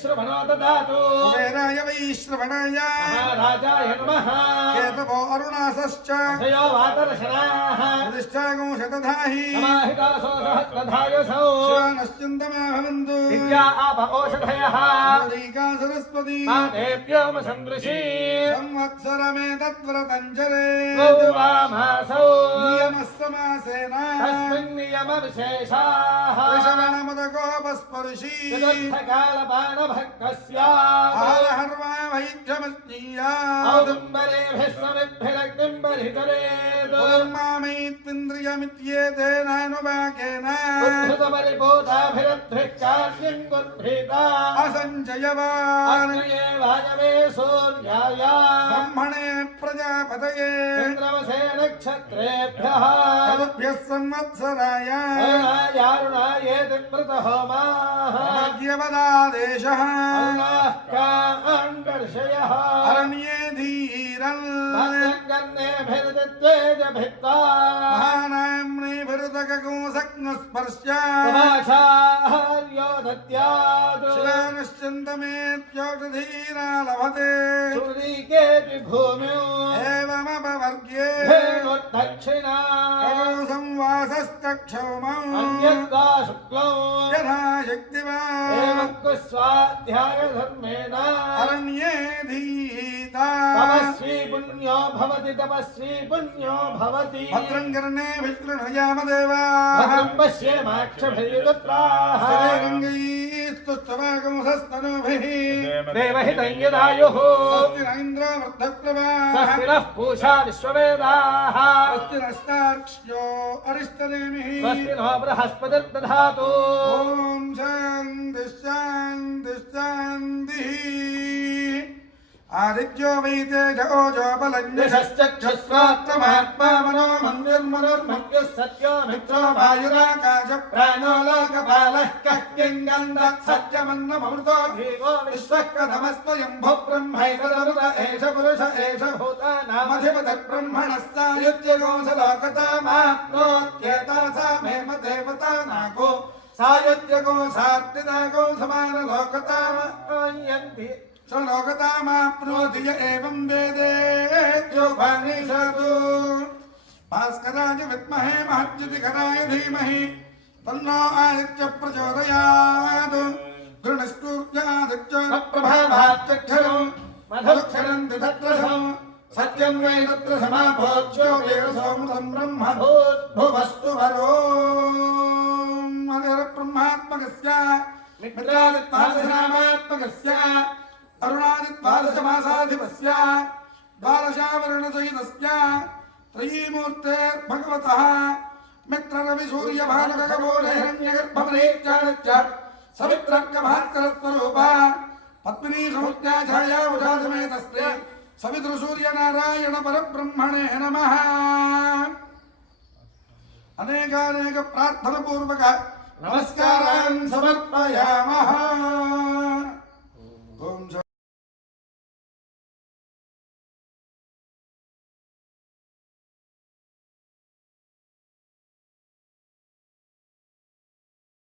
శ్రవణో దదాతు కుబేరాయ వైశ్రవణాయ మహారాజాయ నమః కేతవో అరుణాసశ్చ అక్షయో వాతరశనాః ప్రతిష్టాగం శతధాహి సమాహితాసో సహస్రధాయసౌ శివానశ్చందమా భవంతు విద్యా ఆప ఓషధయః శ్రీకా సరస్వతి మాదేభ్యోమ సందృశీ సంవత్సరమే తత్వ్రతంజరే గౌవామాసౌ నియమస్తమాసేన తస్మిన్ నియమ విశేషాః శ్రవణముదకోపస్పర్శీ చతుర్థకాలబాణభక్తస్య ఆలహర్వా వైద్యమస్నీయా ఔదుంబరేభిः సమిద్భిరగ్నిం బలికరేత్ మామైత్వింద్రియమిత్యేతేనానువాకేన ఉద్ధృతపరిపోతాభిరద్భిः కార్యం గుర్భీతా అసంజయవాన్ అగ్నయే వాయవే సూర్యాయ బ్రహ్మణే ప్రజాపతయే చంద్రమసే నక్షత్రేభ్యः తదుభ్యः సంవత్సరాయ అరుణాయారుణాయేతి మృతహోమాః అమర్గ్యవదాదేశः అరుణాః కాండర్షయः అరణ్యే ధీరన్ మద్గన్నేభిర్దిద్వేజభిత్తాః మహానామ్నీభిరుదకగుంసక్నుస్పర్శ్య తమాచార్యో దద్యాత్ శిలానుశ్చందమేత్యోషధీరా లభతే శృణీకేతి భూమ్యో ఏవమపవర్గ్యే ధేనుర్దక్షిణా సంవాసశ్చక్షౌమౌ అన్యద్వా శుక్లౌ యథాశక్తివాన్ ఏవం స్వాధ్యాయ ధర్మేణ అరణ్యే ధీతా తపస్వీ పుణ్యో భవతి తపస్వీ పుణ్యో భవతి భద్రం కర్ణే విష్ణుయామ దేవా భద్రం పశ్యేమాక్షభిర్యుత్రాః స్తవాగంసస్తనూభిః దేవహితం యదాయుః స్వస్తి రైంద్రో వృద్ధప్రభాః స్వస్తి నః పూషా విశ్వవేదాః స్వస్తి నస్తార్క్ష్యో అరిష్టనేమిః స్వస్తి నో బృహస్పతిర్దధాతు ఓం శాంతి శాంతి శాంతిః ఆదిత్యో వై తేజోజో బలజ్ఞశ్చక్షుస్వాత్మమాత్మా మనో మన్యుర్మనుర్మన్యుః సత్యో మిత్రో వాయురాకాశ ప్రాణో లోకపాలః కఃకింగంధః సత్యమన్నమృతో విశ్వకథమస్వయం భూబ్రహ్మైరమృత ఏష పురుష ఏష భూతానామధిపతిర్బ్రహ్మణస్సాయుజ్యగోసలోకతామాప్నోత్యేతాసామేమ దేవతానాగో సాయుజ్యగో సార్తిదాగో సమానలోకతామయంతి సలోకతామాప్నోతి య ఏవం వేదేత్యోపనిషదు భాస్కరాయ విద్మహే మహద్యుతికరాయ ధీమహి తన్నో ఆదిత్య ప్రచోదయాత్ గృణస్కూర్యాదిత్య ప్రభావాచ్చక్షరం మధుక్షరంతి తత్ర సత్యం వై తత్ర సమాభోజ్యో వేదసోమృతం బ్రహ్మ భూవస్తు వరో హర బ్రహ్మాత్మకస్య మిత్రాదిత్వాదశనామాత్మకస్య అరుణాదిత్వాదశమాసాధిపస్య ద్వాదశావరణసహితస్య త్రయీమూర్తేర్భగవతః మిత్రరవిసూర్యభానుకగమోహిరణ్యగర్భమనేత్యాదిత్య సవిత్రర్కభాస్కరస్వరూప పద్మినీ సముద్యా ఛాయా ఉషాసమేతస్త్రే సవితృసూర్యనారాయణ పరబ్రహ్మణే నమః. అనేకానేక ప్రార్థనపూర్వక నమస్కారాన్ సమర్పయామి.